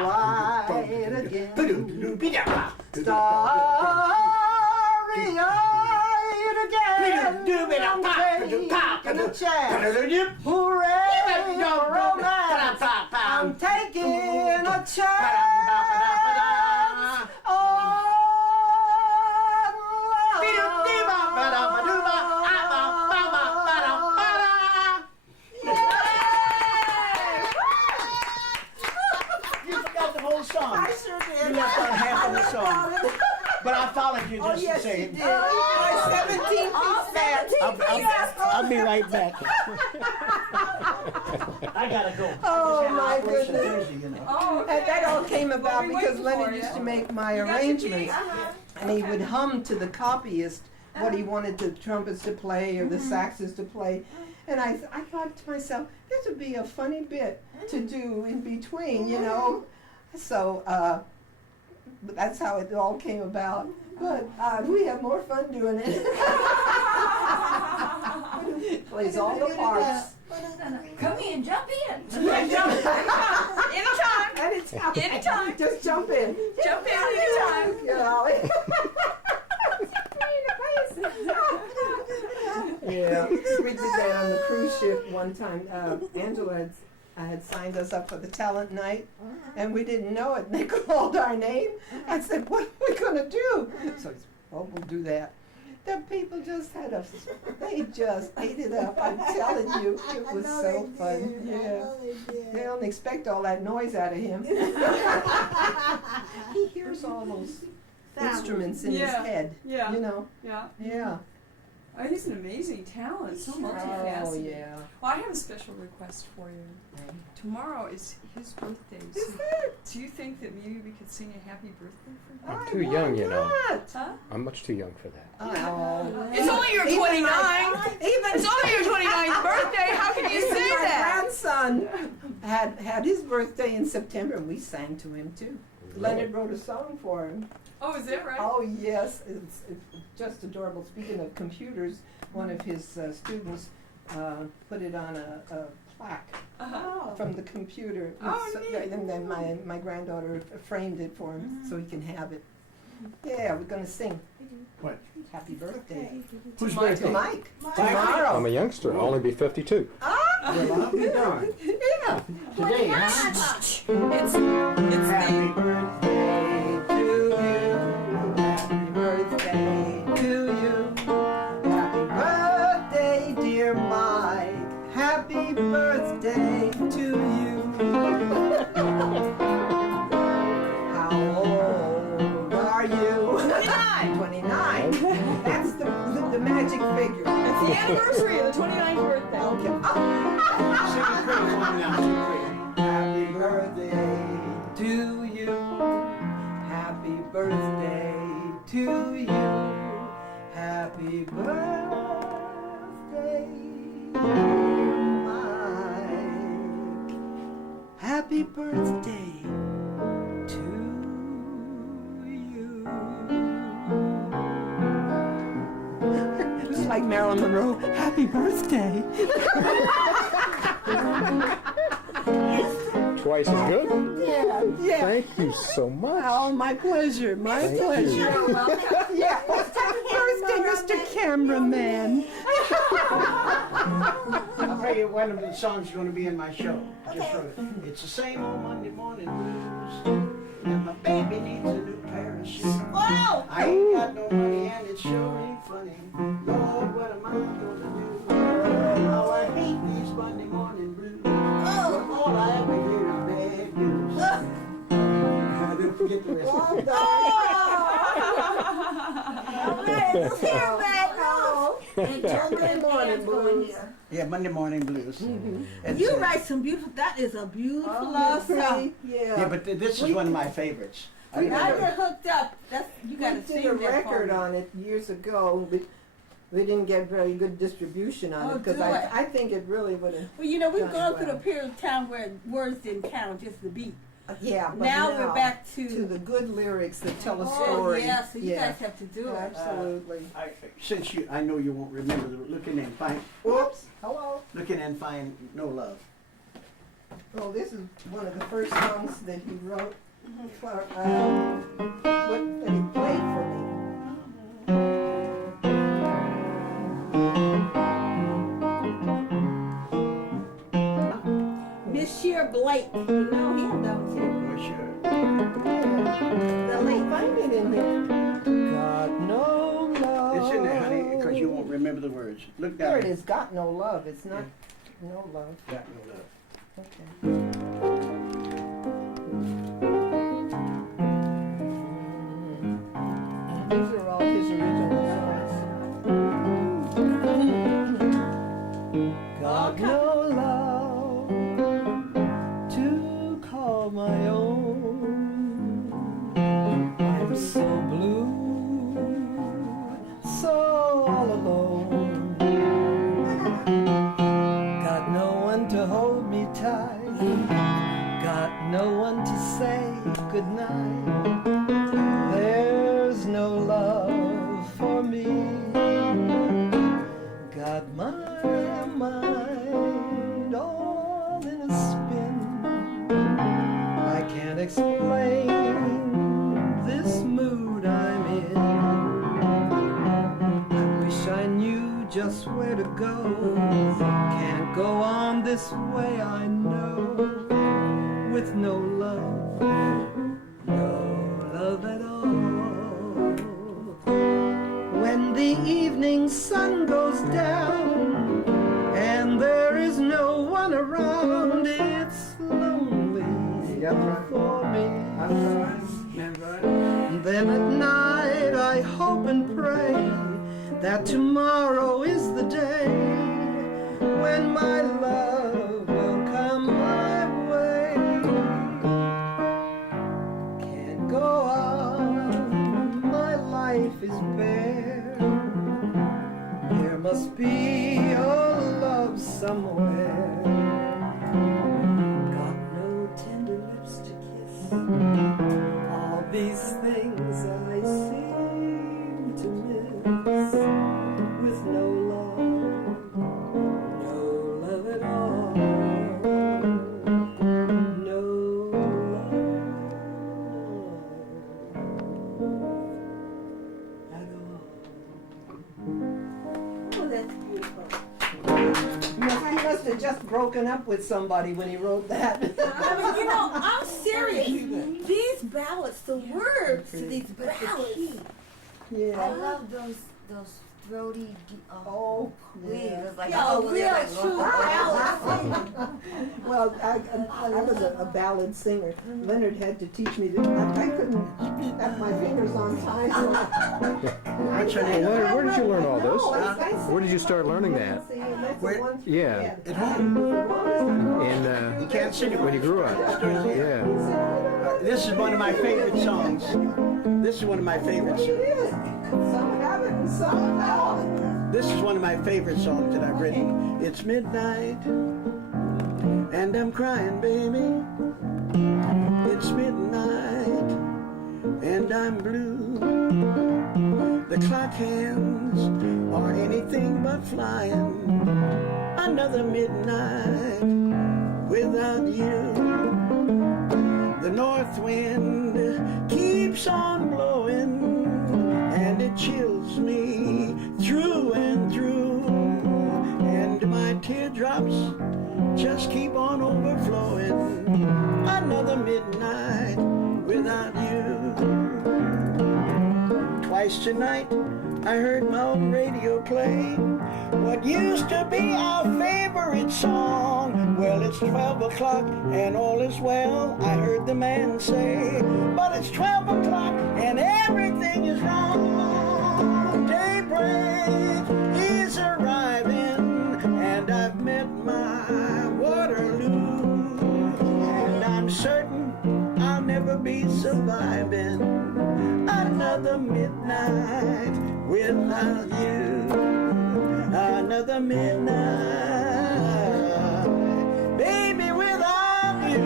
ride again. Starry-eyed again, I'm taking a chance. Hooray for romance, I'm taking a chance on love. You forgot the whole song. I sure did. You left out half of the song. But I followed you just the same. Did. My 17 piece band. I'll be right back. I gotta go. Oh, my Operation goodness. Thursday, you know. Oh, okay. And that all came about we because waiting Leonard for used you. to make my You got your arrangements. piece? And he would hum to the copyist what he wanted the trumpets to play or the saxes to play. And I thought to myself, this would be a funny bit to do in between, you know. So but that's how it all came about. But we have more fun doing it. Plays all the parts. Come in, jump in. Anytime. Anytime. Anytime. Just jump in. Jump in anytime. You know. Yeah, we did that on the cruise ship one time. Angela had signed us up for the talent night, and we didn't know it. And they called our name. I said, "What are we gonna do?" So, he said, "Well, we'll do that." The people just they just ate it up. I'm telling you, it was so fun. Yeah. They don't expect all that noise out of him. He hears all those instruments in his Yeah. head. Yeah. You know? Yeah. Yeah. Oh, he's an amazing talent, so multifaceted. Oh, yeah. Well, I have a special request for you. Tomorrow is his birthday. So do you think that maybe we could sing a happy birthday for him? I'm too young, you know. Huh? I'm much too young for that. Oh. It's only your 29th. It's only your 29th birthday. How can you say My that? grandson had his birthday in September, and we sang to him too. Leonard wrote a song for him. Oh, is that right? Oh yes, it's just adorable. Speaking of computers, one of his students put it on a plaque from the computer. Oh, So- neat. and then my granddaughter framed it for him so he can have it. Yeah, we're gonna sing. What? Happy birthday. Whose To birthday? Mike. I'm Tomorrow. a youngster. I'll only be 52. Well, I'll be darned. Yeah. Today, huh? It's Happy the birthday to you. Happy birthday to you. Happy birthday, dear Mike. Happy birthday to you. How old are you? 29. 29. That's the magic figure. It's the anniversary of the 29th birthday. Okay. Sing a praise one now. Sing a praise. Happy birthday to you. Happy birthday to you. Happy birthday, Mike. Happy birthday to you. Just like Marilyn Monroe, happy birthday. Twice as good? Yeah. Thank you so much. Oh, my pleasure, my Thank pleasure. you. Yeah, happy birthday, Mr. Cameraman. I'll tell you one of the songs is going to be in my show. Just wrote it. It's the same old Monday morning blues. And my baby needs a new pair of shoes. Wow! I ain't got no money and it sure ain't funny. Lord, what am I gonna do? Oh, I hate these Monday morning blues. But all I ever hear is bad news. I didn't forget the rest of it. Let's hear it back home. Monday morning blues. Yeah, Monday morning blues. And, You write some beautiful. That is a beautiful love song. Yeah, but this is one of my favorites. I When I never- get hooked up, you gotta We sing did a that for record me. on it years ago, but we didn't get very good distribution on Oh, it because do it. I think it really would have. Well, you know, we've Done gone through well. the period of time where words didn't count, just the beat. Yeah, but Now we're back to the good lyrics that tell a Oh, story. yeah, so you guys have to do it. Absolutely. Since I know you won't remember, looking and find. Whoops. Hello. Looking and find no love. Well, this is one of the first songs that he wrote for that he played for me. Monsieur Blake, you know him, don't you? For sure. The late. Find it in here. Got no love. It's in there, honey, because you won't remember the words. Look down. There it is. Got no love. It's not no love. Got no love. Okay. These are all his original songs. Got no love to call my own. I'm so blue, so all alone. Got no one to hold me tight. Got no one to say goodnight. There's no love for me. Got my mind all in a spin. I can't explain this mood I'm in. I wish I knew just where to go. Can't go on this way, I know, with no love, no love at all. When the evening sun goes down and there is no one around, it's lonely for me. And then at night I hope and pray that tomorrow is the day when my love will come my way. Can't go on, my life is bare. There must be a love somewhere. Got no tender lips to kiss. All these things I seem to miss. With no love at all. No love at all. Oh, that's beautiful. He must have just broken up with somebody when he wrote that. I mean, you know, I'm serious. These ballads, the words to these ballads. Yeah. I love those throaty. Oh, Please, yeah. it's like Yeah, over there, real like, true ballad singer. Well, I was a ballad singer. Leonard had to teach me that I couldn't have my fingers on time. What's your name? Leonard, where did you learn all this? I Where did you start learning that? Where? Yeah. At home. In You can't sing it when you grew up. Yeah. This is one of my favorite songs. This is one of my favorite songs. Some have it and some don't. This is one of my favorite songs that I've written. It's midnight, and I'm crying, baby. It's midnight, and I'm blue. The clock hands are anything but flying. Another midnight without you. The north wind keeps on blowing, and it chills me through and through. And my teardrops just keep on overflowing. Another midnight without you. Twice tonight I heard my old radio play what used to be our favorite song. Well, it's 12 o'clock and all is well, I heard the man say. But it's 12 o'clock and everything is wrong. Daybreak is arriving and I've met my Waterloo. And I'm certain I'll never be surviving another midnight without you. Another midnight, baby, without you.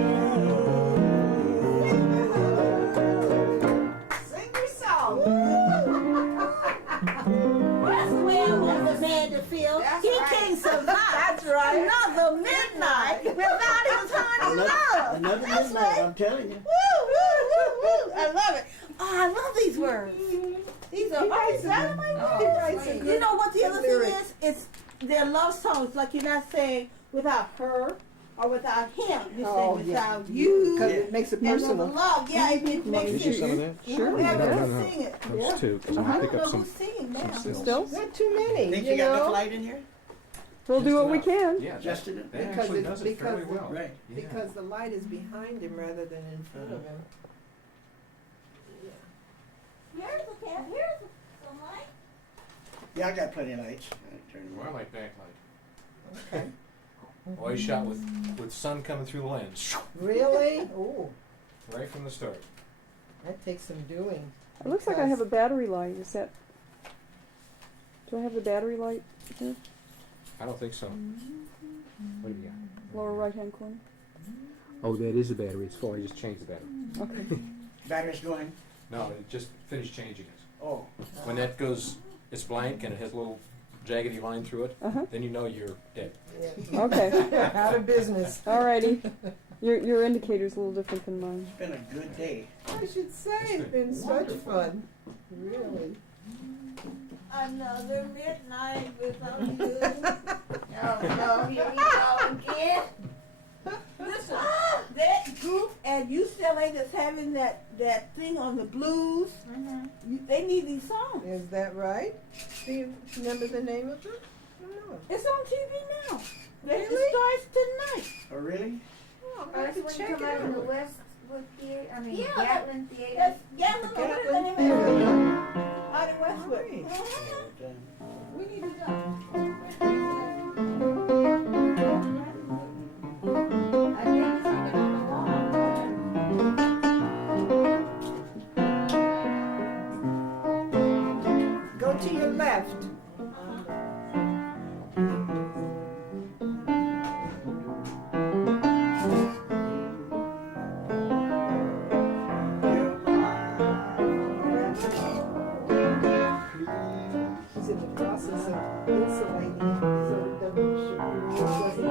Sing your song. That's the way I want the man to feel. That's He right. can't survive. That's right. Another midnight without his honey love. Another That's midnight, right. I'm telling you. Woo, woo, woo, woo. I love it. Oh, I love these words. These are always dynamite words. You know what the other thing is? It's their love songs. Like you're not saying without her or without him. You're saying without you. Because it makes it And the personal. love. Yeah, it Can makes you see some of it. that? Sure. Yeah, No, no, let's no. sing it. Those two, because I'm I going to don't pick know up some who's singing now. stills. Not too many. Think you you got know? enough light in here? We'll do what we can. Yeah, Just enough? that Because actually it- does it because fairly it- well. Right. Yeah. Because the light is behind him rather than in front of him. Here's some light. Yeah, I got plenty of lights. I turn them Well, I on. like backlight. Okay. Always shot with sun coming through the lens, Really? Oh, right from the start. that takes some doing. It looks like I have a battery light. Is that? Do I have the battery light here? I don't think so. What do you got? Lower right hand corner. Oh, that is the battery. It's full. I just changed the battery. Okay. Battery's going. No, it just finished changing it. Oh. When that goes, it's blank and it has a little jaggedy line through it, Uh-huh. then you know you're dead. Okay. Out of business. Alrighty. Your indicator's a little different than mine. It's been a good day. I should say, it's been such fun. Really. Another midnight without you. No, here we go again. Listen, that group, and you still LA that's having that thing on the blues. They need these songs. Is that right? Do you remember the name of it? I don't know. It's on TV now. It Really? starts tonight. Oh, really? Oh, Oh, that's when you come out of the Westwood Theater. I mean, Yeah, Gatlin Theater. That's Gatlin Gatlin Theater. Theater. Out in Westwood. Right. Mhm. We need to go. I think it's even on the wall. Go to your left. He's in the process of insulating it so it doesn't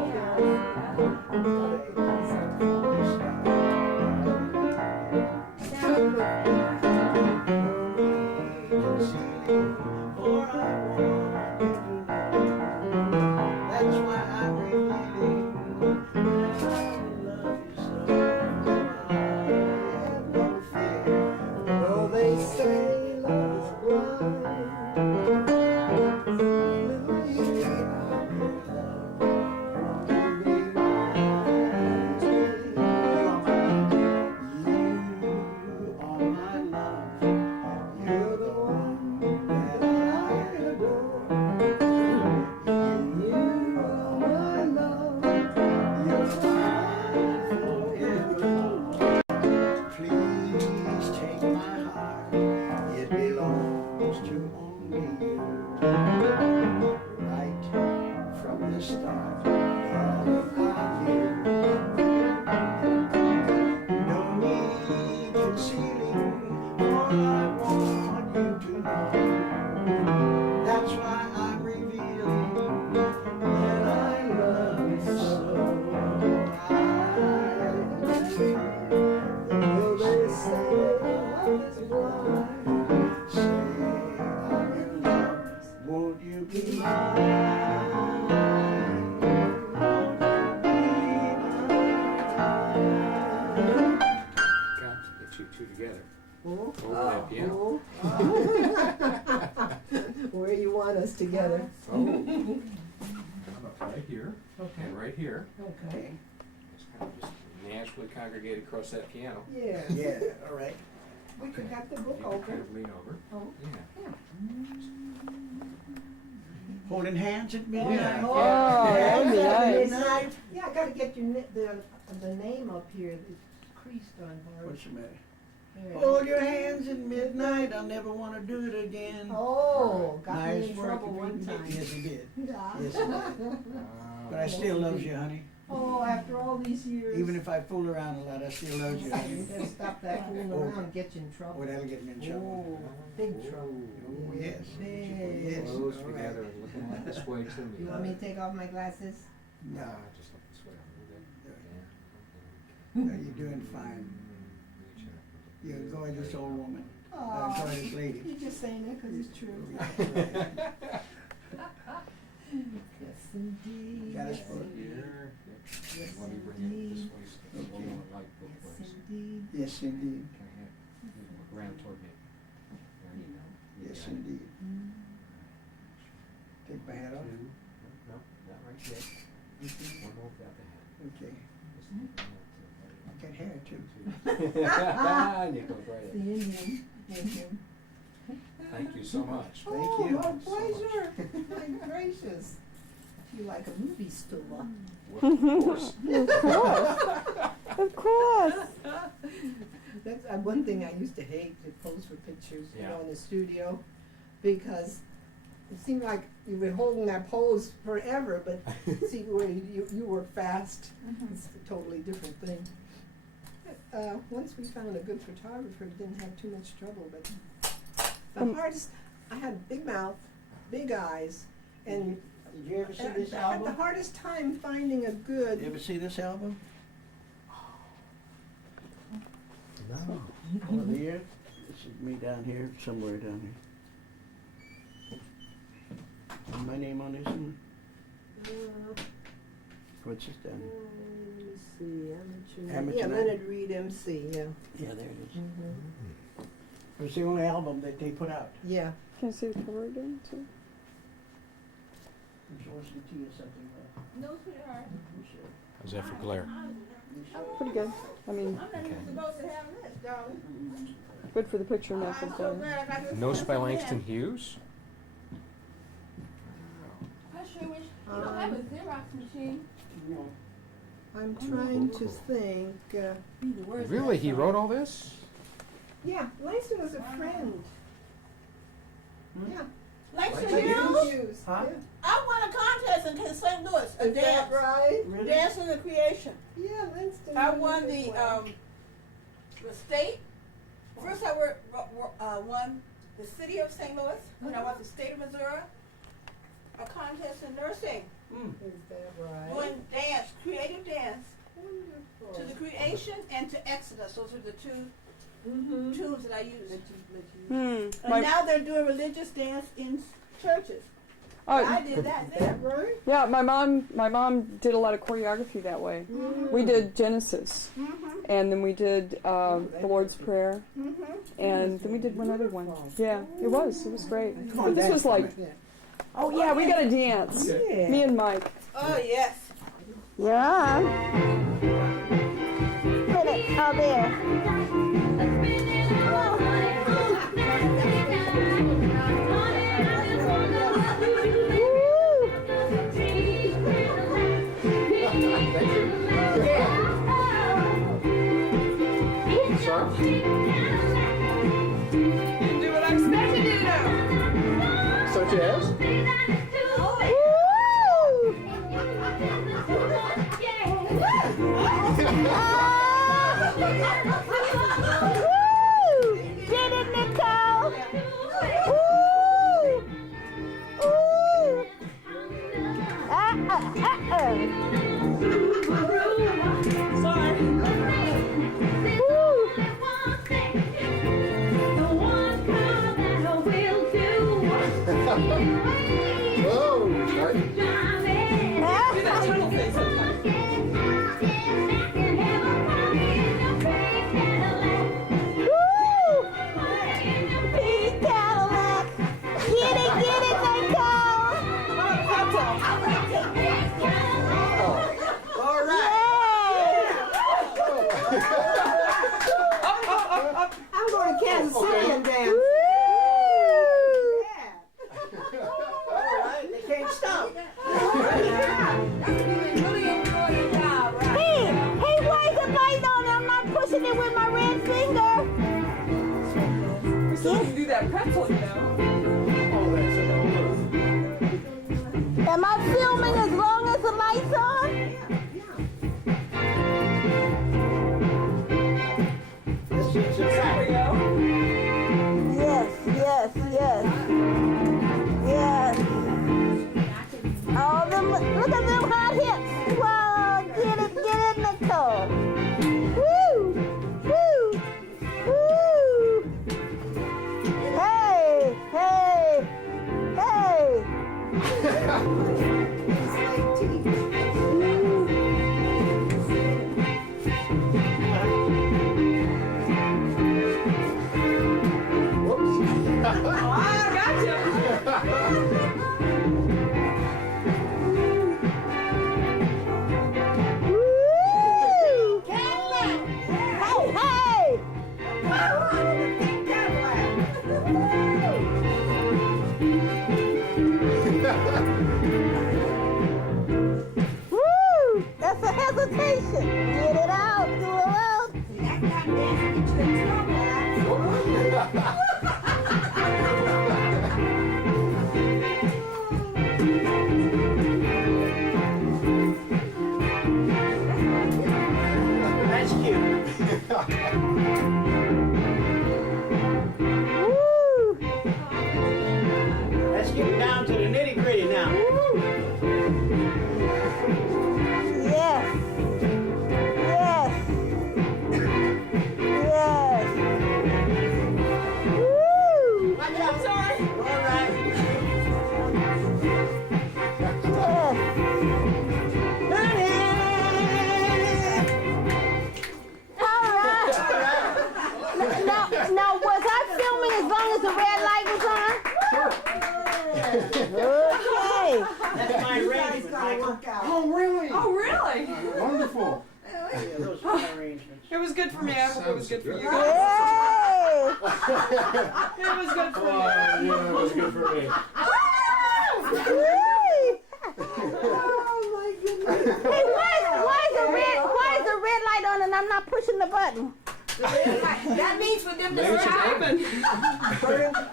That's why I'm revealing that I love you so. I have no fear. Though they say love is blind. You are my love. You're the one that I adore. You are my love. You're mine forevermore. Please take my heart. It belongs to only you. Right from the start, darling, I knew. No need concealing, for I want you to know. That's why I'm revealing that I love you so. I feel though they say love is blind. Say I'm in love, won't you be mine? Got to get you two together. Oh, Over that piano. where you want us together. Oh. I'm up right here and right here. Okay. It's kind of just naturally congregate across that piano. Yeah. Yeah, all right. We could have the You book can kind open. of lean over. Oh. Yeah. Holding hands at midnight. Yeah. Oh, that'd be nice. Midnight. Yeah, I gotta get your the name up here. It's creased on here. What's the matter? There. Hold your hands at midnight. I'll never want to do it again. Oh, got me Nice in work. trouble one time. Yes, he did. Yeah. Yes, he did. But I still love you, honey. Oh, after all these years. Even if I fool around a lot, I still love you, You honey. better stop that fooling around and get you in trouble. Well, that'll get me in trouble. Oh, big trouble. Oh, yes. Big. Yes. Close All together right. and looking at this way to me. You want me to take off my glasses? No, Just look this way a little bit. no, you're doing fine. Reach up. You're a gorgeous old woman. Oh, gorgeous lady. you're just saying that because it's true. Yes, indeed. Got us Yes, both. indeed. Here. Yes, Let me bring it this way so it's a Okay. little more light both Yes, ways. indeed. Yes, indeed. Can I have you look around toward me? There you go. Yes, got it. indeed. Take my hat off. Two. No, not right yet. One more without the hat. Okay. Just one I got hair too. more. Nick goes right The in. Indian. Indian. Thank you so much. Thank Oh, you. my So much. pleasure. My gracious. I feel like a movie star. Well, of course. Of course. That's one thing I used to hate to pose for pictures, Yeah. in the studio, because it seemed like you were holding that pose forever, but see where you were fast. It's a totally different thing. Once we found a good photographer, we didn't have too much trouble, but the hardest, I had a big mouth, big eyes, and Did you ever see I this had the album? hardest time finding a You good. ever see this album? No. Over here? This is me down here, somewhere down here. My name on this one? Uh, What's this down here? let me see. Amateur. Yeah, Leonard Reed MC. Yeah. Yeah, there it is. It was the only album that they put out. Yeah. Can I see the cover again, too? I'm just listening to you something. No, sweetheart. How's that for glare? Pretty good. I mean, I'm not even supposed to have this, darling. good for the picture, not for I'm so the... glad I got this. Notes by Langston Hughes? I sure wish you don't have a Xerox machine. No. I'm trying to think. Be the worst. Really? He wrote all this? Yeah, Langston was a friend. Yeah. Langston Like Hughes? Hughes. Huh? Yeah. I won a contest in St. Louis, a Is that dance. right? Really? Dance in the Creation. Yeah, Langston. I really won did the well. state. First, I won the city of St. Louis. Then I won the state of Missouri. A contest in nursing, Is that right? doing dance, creative dance, Wonderful. to the creation and to Exodus. Those are the two tunes that I use. And My, now they're doing religious dance in churches. I did that Is there. that right? yeah, my mom did a lot of choreography that way. We did Genesis, and then we did the Lord's Prayer, and then we did one other one. Yeah, it was great. Come on, But this dance was for like, me. oh yeah, we gotta dance. Yeah. Me and Mike. Oh, yes. Yeah. Put it out there. Do what I expected you to do. Such as? Get it, Nicole! Woo! Ooh! Whoa! Right. Do that tunnel thing sometimes. Pink Cadillac! Get it, Nicole! All right. I'm going to Kansas City and dance. All right. They can't stop. Hey, why is it light on? I'm not pushing it with my red finger. We still need to do that pretzel, you know. Oh, that's it. Am I filming as long as the light's on? This is a There fact. we go. Yes, yes, yes. Yes. Oh, look at them hot hips. Whoa, get it, Nicole. Woo, woo, woo. Hey, hey, hey. It's like tea. I got you. Woo! Hey, hey. Woo! That's a hesitation. Get it out, do it out. That's cute. Woo! Let's get down to the nitty gritty now. Yes. Yes. Yes. night. Wonderful. Yeah, those are my arrangements. It was good for me. I hope it was good for you guys. Hey! It was good for me. Yeah, it was good for me. Oh my goodness. Hey, why is the red light on and I'm not pushing the button? That means for them to We're stop. open.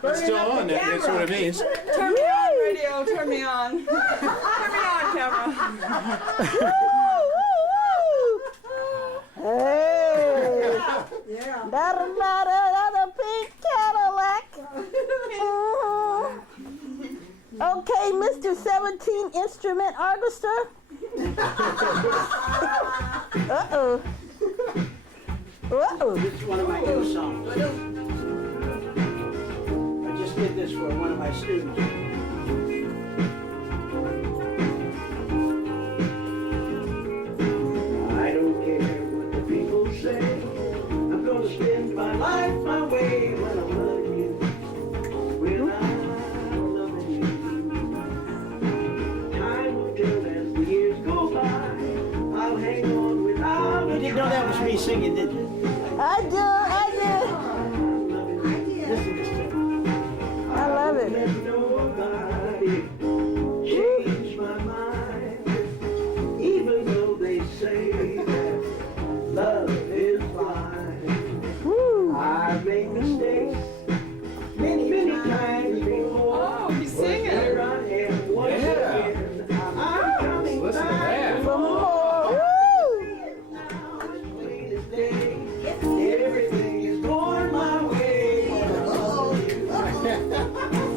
It's still on. That's what it means. Turn me on, radio. Turn me on. Turn me on, camera. Hey! Yeah. Another pink Cadillac. Okay, Mr. 17 Instrument Orchestra. Uh-oh. Uh-oh. This is one of my new songs. I just did this for one of my students. I don't care what the people say. I'm gonna spend my life my way when I'm loving you. When I'm loving you. Time will tell as the years go by. I'll hang on without a try. You didn't know that was me singing, did you? I do. Listen to this. I love it. Let nobody change my mind, even though they say that love is blind. Woo. I've made mistakes many times before. Oh, he's singing. But here I am once again. I'm coming Listen to back that. for more. Woo. Now it's plain as day. Everything is going my way.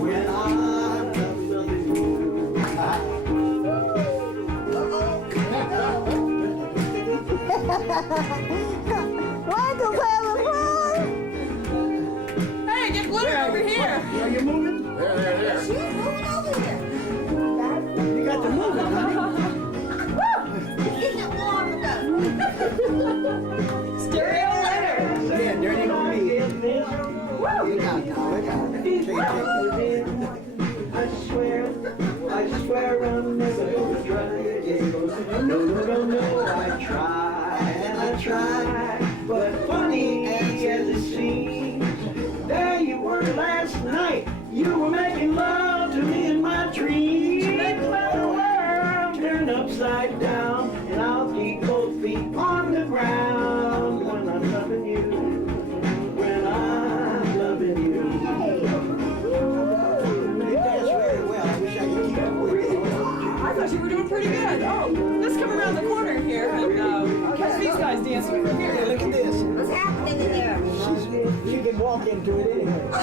When I'm loving you. Michael's having fun. Hey, get Leonard over here. Are you moving? There. She's moving over here. You got to move it, honey. Getting it warm enough. Stereo Leonard. Yeah, there ain't gonna be. Look out now, look out. I swear I'm never gonna try again. No, I try and I try, but funny as it seems, there you were last night. You were making love to me in my dreams. Let the world turn upside down, and I'll keep both feet on the ground when I'm loving you. When I'm loving you. You dance very well. I wish I could keep up with you. I thought you were doing pretty good. Oh, let's come around the corner here and catch these guys dancing from Hey, here. look at this. What's happening in there? She can walk into it anyway. I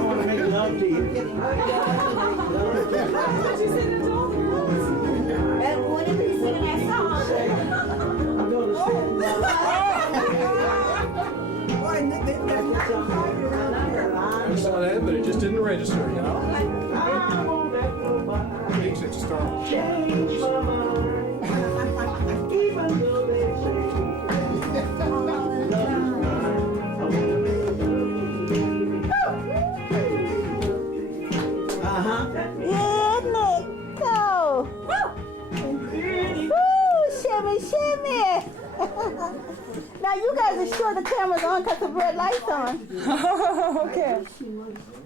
want to make love to you. She said it's all girls. That one is singing that song. I'm going to spend my I saw that, but it just didn't register, you know? I won't let nobody Makes it start. change my mind. Even though they say love is blind. I want to make love to you. Uh-huh. Yeah, Nick, go. Woo, shimmy, shimmy. Now you guys are sure the camera's on because the red light's on. Okay.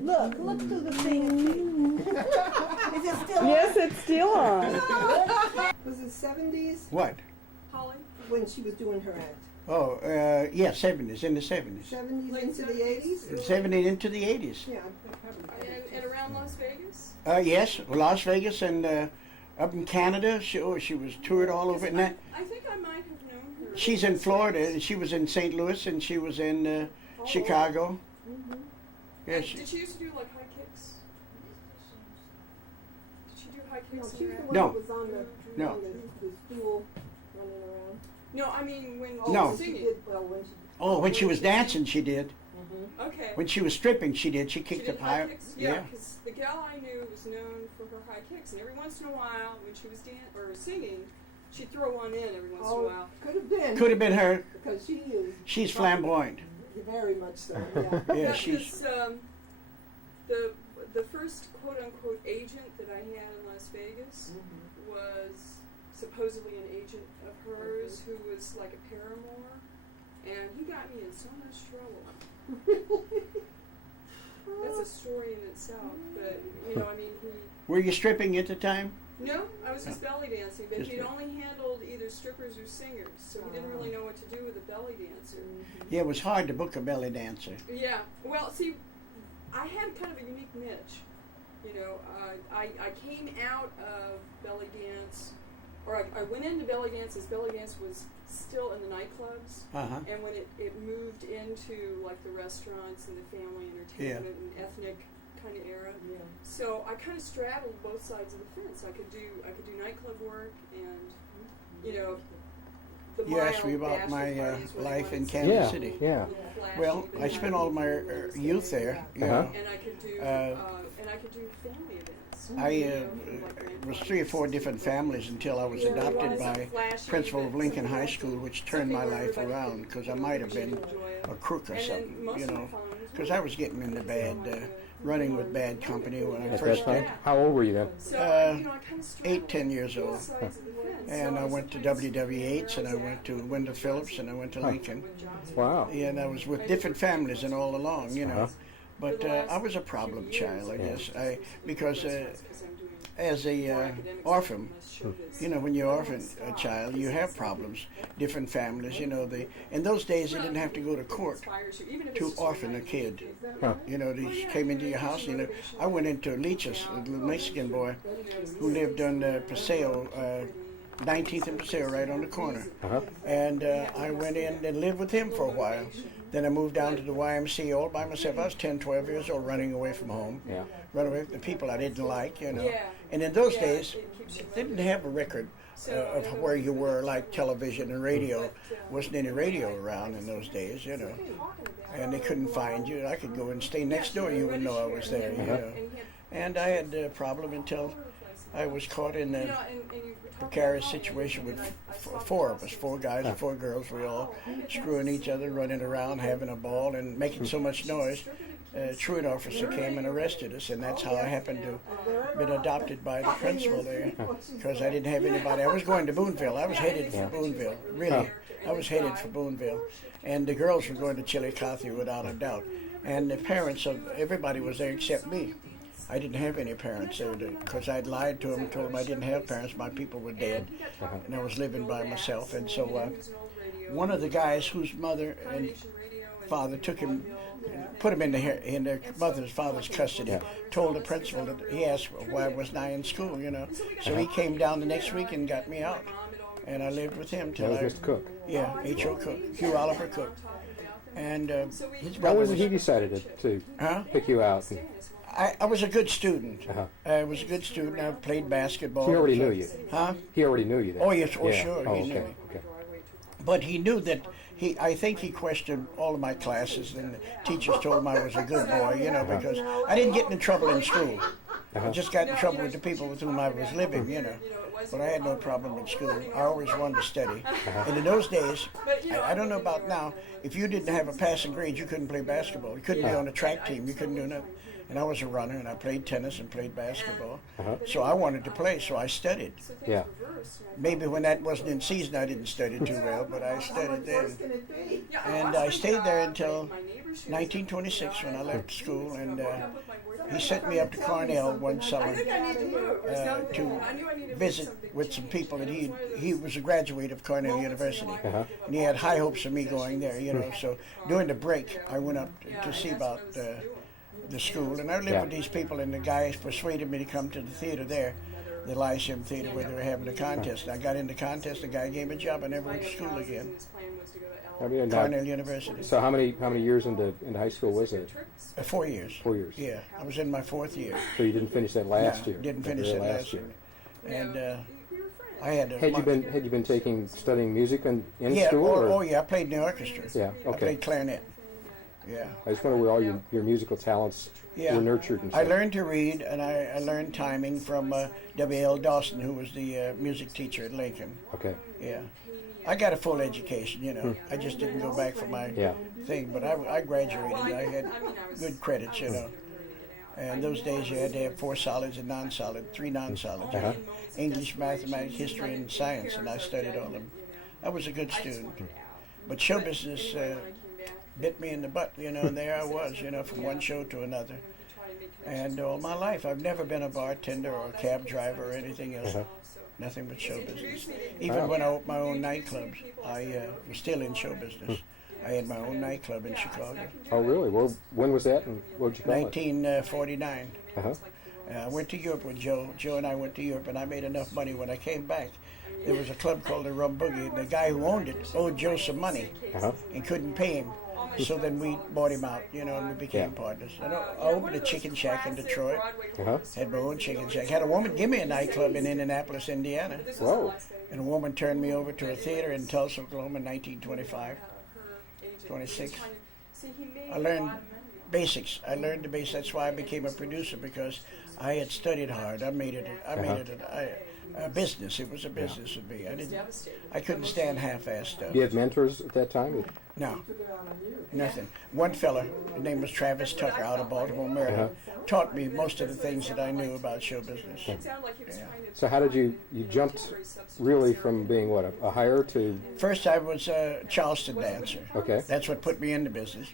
Look through the thing. Is it still on? Yes, it's still on. Was it 70s What? Holly? when she was doing her act? Oh, yeah, 70s, in the 70s. 70s Late into the 70s? 80s? 70s into the 80s. Yeah, probably. And around Las Vegas? Yes, Las Vegas and up in Canada. She was toured all over. And that, I think I might have known her. she's in Florida, and she was in St. Louis, and she was in Chicago. Yeah, Did she used to do like high kicks? Did she do high No, kicks? she's in the her one No. that was on the, No. on the stool running around. No, I mean when Oh, she No. was She singing. did, well, when she, Oh, when she was dancing, she did. Okay. When she was stripping, she did. She She kicked did up high higher. kicks? Yeah, because the gal I knew was known for her high kicks, and every once in a while, when she was singing, she'd throw one in every once in a oh, while. could have been. Could have been her. Because she is She's flamboyant. very much so, yeah. Yeah, That she's. was, the first quote unquote agent that I had in Las Vegas supposedly an agent of hers who was like a paramour, and he got me in so much trouble. That's a story in itself, but you know, I mean, Were you stripping at the time? No, I was just belly dancing, but he'd only handled either strippers or singers, so he didn't really know what to do with a belly dancer. Yeah, it was hard to book a belly dancer. Yeah, well, see, I had kind of a unique niche. You know, I came out of belly dance, or I went into belly dance as belly dance was still in the nightclubs, and when it moved into like the restaurants and the family entertainment and ethnic kind of era. Yeah. So I kind of straddled both sides of the fence. I could do nightclub work, and you know, the You asked me about my life in Kansas City. Yeah. Well, I spent all my youth there. You know. And I could do family events. I was 3 or 4 different families until I was adopted by principal of Lincoln High School, which turned my life around because I might have been a crook or something, you know, because I was getting into running with bad company when I first did. How old were you then? 8, 10 years old. And I went to WW8s, and I went to Wendell Phillips, and I went to Lincoln. Wow. Yeah, and I was with different families and all along, you know. But I was a problem child, I guess, because as a orphan, you know, when you're orphan a child, you have problems. Different families, you know. In those days, they didn't have to go to court to orphan a kid. You know, they just came into your house. You know, I went into Leach's, a little Mexican boy who lived on Paseo, 19th and Paseo, right on the corner. And I went in and lived with him for a while. Then I moved down to the YMCA all by myself. I was 10, 12 years old, running away from home. Running away from the people I didn't like, you know. And in those days, they didn't have a record of where you were, like television and radio. Wasn't any radio around in those days, you know. And they couldn't find you. I could go and stay next door. You wouldn't know I was there, you know. And I had a problem until I was caught in a precarious situation with 4 of us, 4 guys and 4 girls. We all screwing each other, running around, having a ball, and making so much noise. A truant officer came and arrested us, and that's how I happened to been adopted by the principal there, because I didn't have anybody. I was going to Boonville. I was headed for Boonville, really. I was headed for Boonville, and the girls were going to Chillicothe without a doubt. And the parents of everybody was there except me. I didn't have any parents there because I'd lied to them and told them I didn't have parents. My people were dead, and I was living by myself. And so one of the guys whose mother and father took him, put him in their father's custody, told the principal that he asked why wasn't I in school, you know. So he came down the next week and got me out, and I lived with him till that was Mr. Cook. Yeah, H.O. Cook, Hugh Oliver Cook. And his Why brother was it he decided to pick you out? I was a good student. I was a good student. I played basketball. He already knew you. Huh? He already knew you then. Oh, yes. Oh, sure. Oh, He knew okay. me. Okay. But he knew that I think he questioned all of my classes, and the teachers told him I was a good boy, you know, because I didn't get into trouble in school. I just got in trouble with the people with whom I was living, you know. But I had no problem in school. I always wanted to study. And in those days, I don't know about now, if you didn't have a passing grade, you couldn't play basketball. You couldn't be on a track team. You couldn't do nothing. And I was a runner, and I played tennis and played basketball. So I wanted to play, so I studied. Yeah. Maybe when that wasn't in season, I didn't study too well, but I studied then. And I stayed there until 1926 when I left school, and he sent me up to Cornell one summer to visit with some people, and he was a graduate of Cornell University, and he had high hopes of me going there, you know. So during the break, I went up to see about the school, and I lived with these people, and the guys persuaded me to come to the theater there, the Lyceum Theater, where they were having a contest. I got in the contest, the guy gave me a job, I never went to school again. Cornell University. So how many years into high school was it? 4 years. 4 years. Yeah, I was in my 4th year. So you didn't finish that last year? Didn't finish that last year. And I had a Had you been studying music in school? Oh yeah, I played in the orchestra. Yeah, okay. I played clarinet. Yeah. I just wonder where all your musical talents were nurtured and stuff. I learned to read, and I learned timing from W.L. Dawson, who was the music teacher at Lincoln. Okay. Yeah. I got a full education, you know. I just didn't go back for my thing, but I graduated. I had good credits, you know. And those days you had to have 4 solids and non-solid, 3 non-solids. Uh-huh. English, mathematics, history, and science, and I studied all of them. I was a good student. But show business bit me in the butt, you know, and there I was, you know, from one show to another. And all my life, I've never been a bartender or a cab driver or anything else. Uh-huh. Nothing but show business. Even when I opened my own nightclubs, I was still in show business. I had my own nightclub in Chicago. Oh, really? Well, when was that, and what did you call it? 1949. Uh-huh. I went to Europe with Joe. Joe and I went to Europe, and I made enough money. When I came back, there was a club called the Rum Boogie, and the guy who owned it owed Joe some money Uh-huh. and couldn't pay him. So then we bought him out, you know, and we became partners. And I opened a chicken shack in Detroit. Uh-huh. Had my own chicken shack. Had a woman give me a nightclub in Indianapolis, Indiana. Whoa. And a woman turned me over to a theater in Tulsa, Oklahoma in 1925, 26. I learned basics. I learned the basics. That's why I became a producer, because I had studied hard. I made it a business. It was a business with me. I couldn't stand half-assed stuff. You had mentors at that time? No, nothing. One fella, his name was Travis Tucker, out of Baltimore, Maryland, taught me most of the things that I knew about show business. Yeah. So how did you jumped really from being, what, a hire to? First I was a Charleston dancer. Okay. That's what put me into business.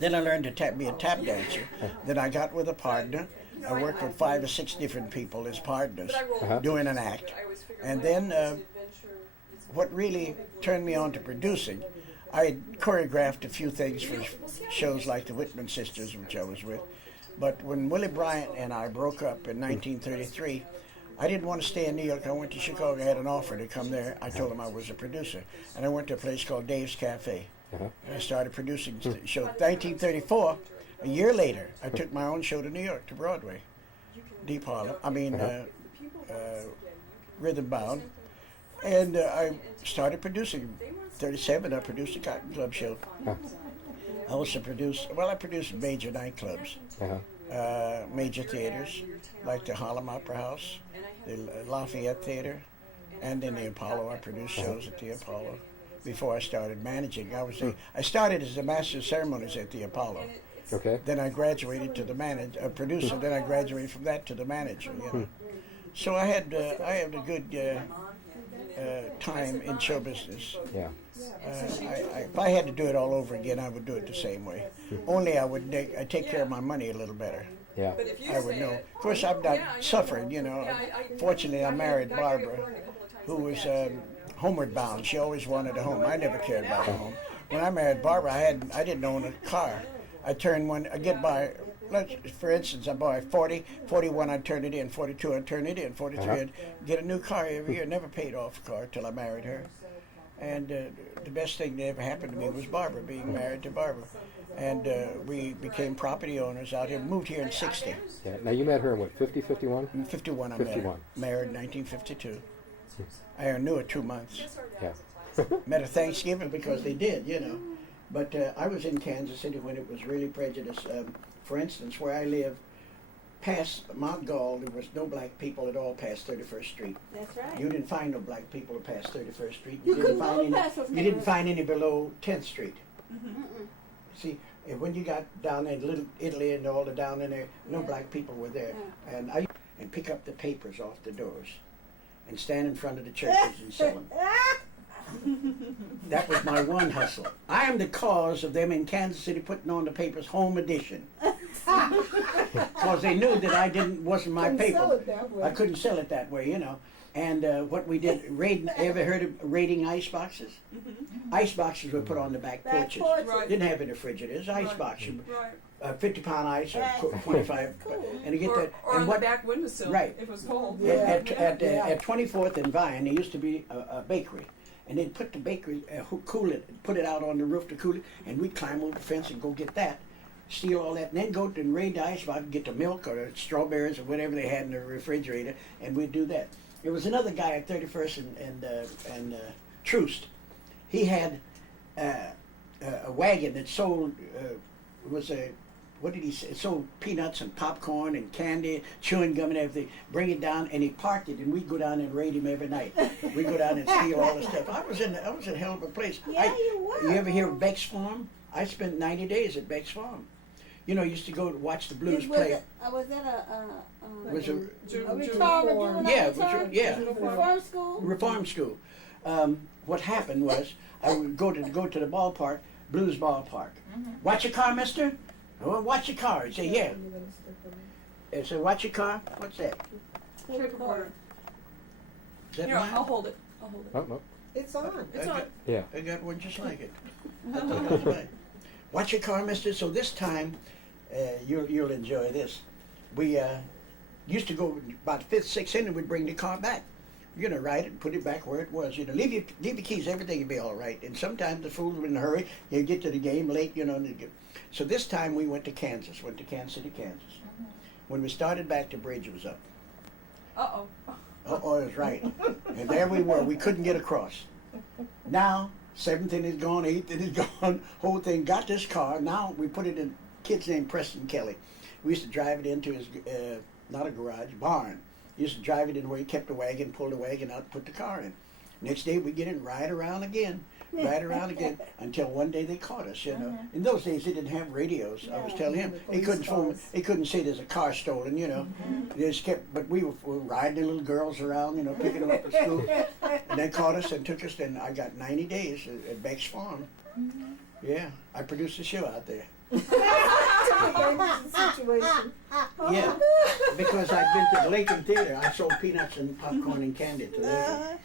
Then I learned to be a tap dancer. Then I got with a partner. I worked with 5 or 6 different people as partners, doing an act. And then what really turned me on to producing, I had choreographed a few things for shows like the Whitman Sisters, which I was with. But when Willie Bryant and I broke up in 1933, I didn't want to stay in New York. I went to Chicago. I had an offer to come there. I told him I was a producer. And I went to a place called Dave's Cafe. And I started producing the show. 1934, a year later, I took my own show to New York, to Broadway. Deep Harlem, Rhythm Bound. And I started producing. 37, I produced a Cotton Club show. I also produced major nightclubs, major theaters, like the Harlem Opera House, the Lafayette Theater, and then the Apollo. I produced shows at the Apollo before I started managing. I started as the master of ceremonies at the Apollo. Okay. Then I graduated to the producer. Then I graduated from that to the manager. You know. So I had a good time in show business. Yeah. If I had to do it all over again, I would do it the same way. Only I'd take care of my money a little better. Yeah. I would know. Of course, I'm not suffering, you know. Fortunately, I married Barbara, who was homeward bound. She always wanted a home. I never cared about a home. When I married Barbara, I didn't own a car. I get by. For instance, I buy 40, 41, I'd turn it in, 42, I'd turn it in, 43, I'd get a new car every year. Never paid off a car till I married her. And the best thing that ever happened to me was Barbara, being married to Barbara. And we became property owners out here, moved here in 60. Yeah. Now you met her in what, 50, 51? In 51 I 51. married in 1952. I knew her 2 months. Yeah. Met her Thanksgiving because they did, you know. But I was in Kansas City when it was really prejudiced. For instance, where I live, past Mount Gall, there was no black people at all past 31st Street. That's right. You didn't find no black people past 31st Street. You couldn't go past those You didn't find any below 10th Street. See, and when you got down in Little Italy and all the down in there, no black people were there. And pick up the papers off the doors and stand in front of the churches and sell them. That was my one hustle. I am the cause of them in Kansas City putting on the papers Home Edition. Because they knew that wasn't my paper. Sell it that way. I couldn't sell it that way, you know. And what we did, ever heard of raiding ice boxes? Ice boxes were put on the back porches. Right. Didn't have any refrigerators. Ice boxes. Right. 50-pound ice or 25. And you get that. Or and on the back windowsill, right. if it was cold. At 24th and Vine, there used to be a bakery. And they'd put the bakery, cool it, put it out on the roof to cool it, and we'd climb over the fence and go get that, steal all that, and then go and raid the ice box and get the milk or the strawberries or whatever they had in the refrigerator, and we'd do that. There was another guy at 31st and Troost. He had a wagon that sold, what did he say? It sold peanuts and popcorn and candy, chewing gum and everything. Bring it down, and he parked it, and we'd go down and raid him every night. We'd go down and steal all the stuff. I was in a hell of a place. Yeah, you were. You ever hear of Beck's Farm? I spent 90 days at Beck's Farm. You know, used to go to watch the blues Was play. it Was a a retirement Yeah, it was yeah. reform school? Reform school. What happened was I would go to the ballpark, blues ballpark. Watch your car, mister? Oh, watch your car. He'd say, yeah. I said, watch your car? What's that? Tape recorder. Is that Here, mine? I'll hold it. I'll hold it. Oh, no. It's on. It's I on. got- Yeah. I got one just like it. I thought it was mine. Watch your car, mister. So this time, you'll enjoy this. We used to go about fifth, sixth inning. We'd bring the car back. You're gonna ride it and put it back where it was. You know, leave your keys. Everything will be all right. And sometimes the fools are in a hurry. You get to the game late. You know. So this time we went to Kansas. Went to Kansas City, Kansas. When we started back, the bridge was up. Uh-oh. Oh, it was right. And there we were. We couldn't get across. Now, seventh inning is gone, eighth inning is gone. Whole thing. Got this car. Now we put it in. Kid's named Preston Kelly. We used to drive it into his not a garage, barn. Used to drive it in where he kept the wagon, pull the wagon out, put the car in. Next day we get in, ride around again, until one day they caught us. You know, in those days they didn't have radios. I was telling him he couldn't phone. He couldn't say there's a car stolen. You know, they just kept. But we were riding the little girls around. You know, picking them up at school, and they caught us and took us. And I got 90 days at Beck's Farm. Yeah, I produced a show out there. Situation. Yeah, because I'd been to the Lincoln Theater. I sold peanuts and popcorn and candy to Lincoln.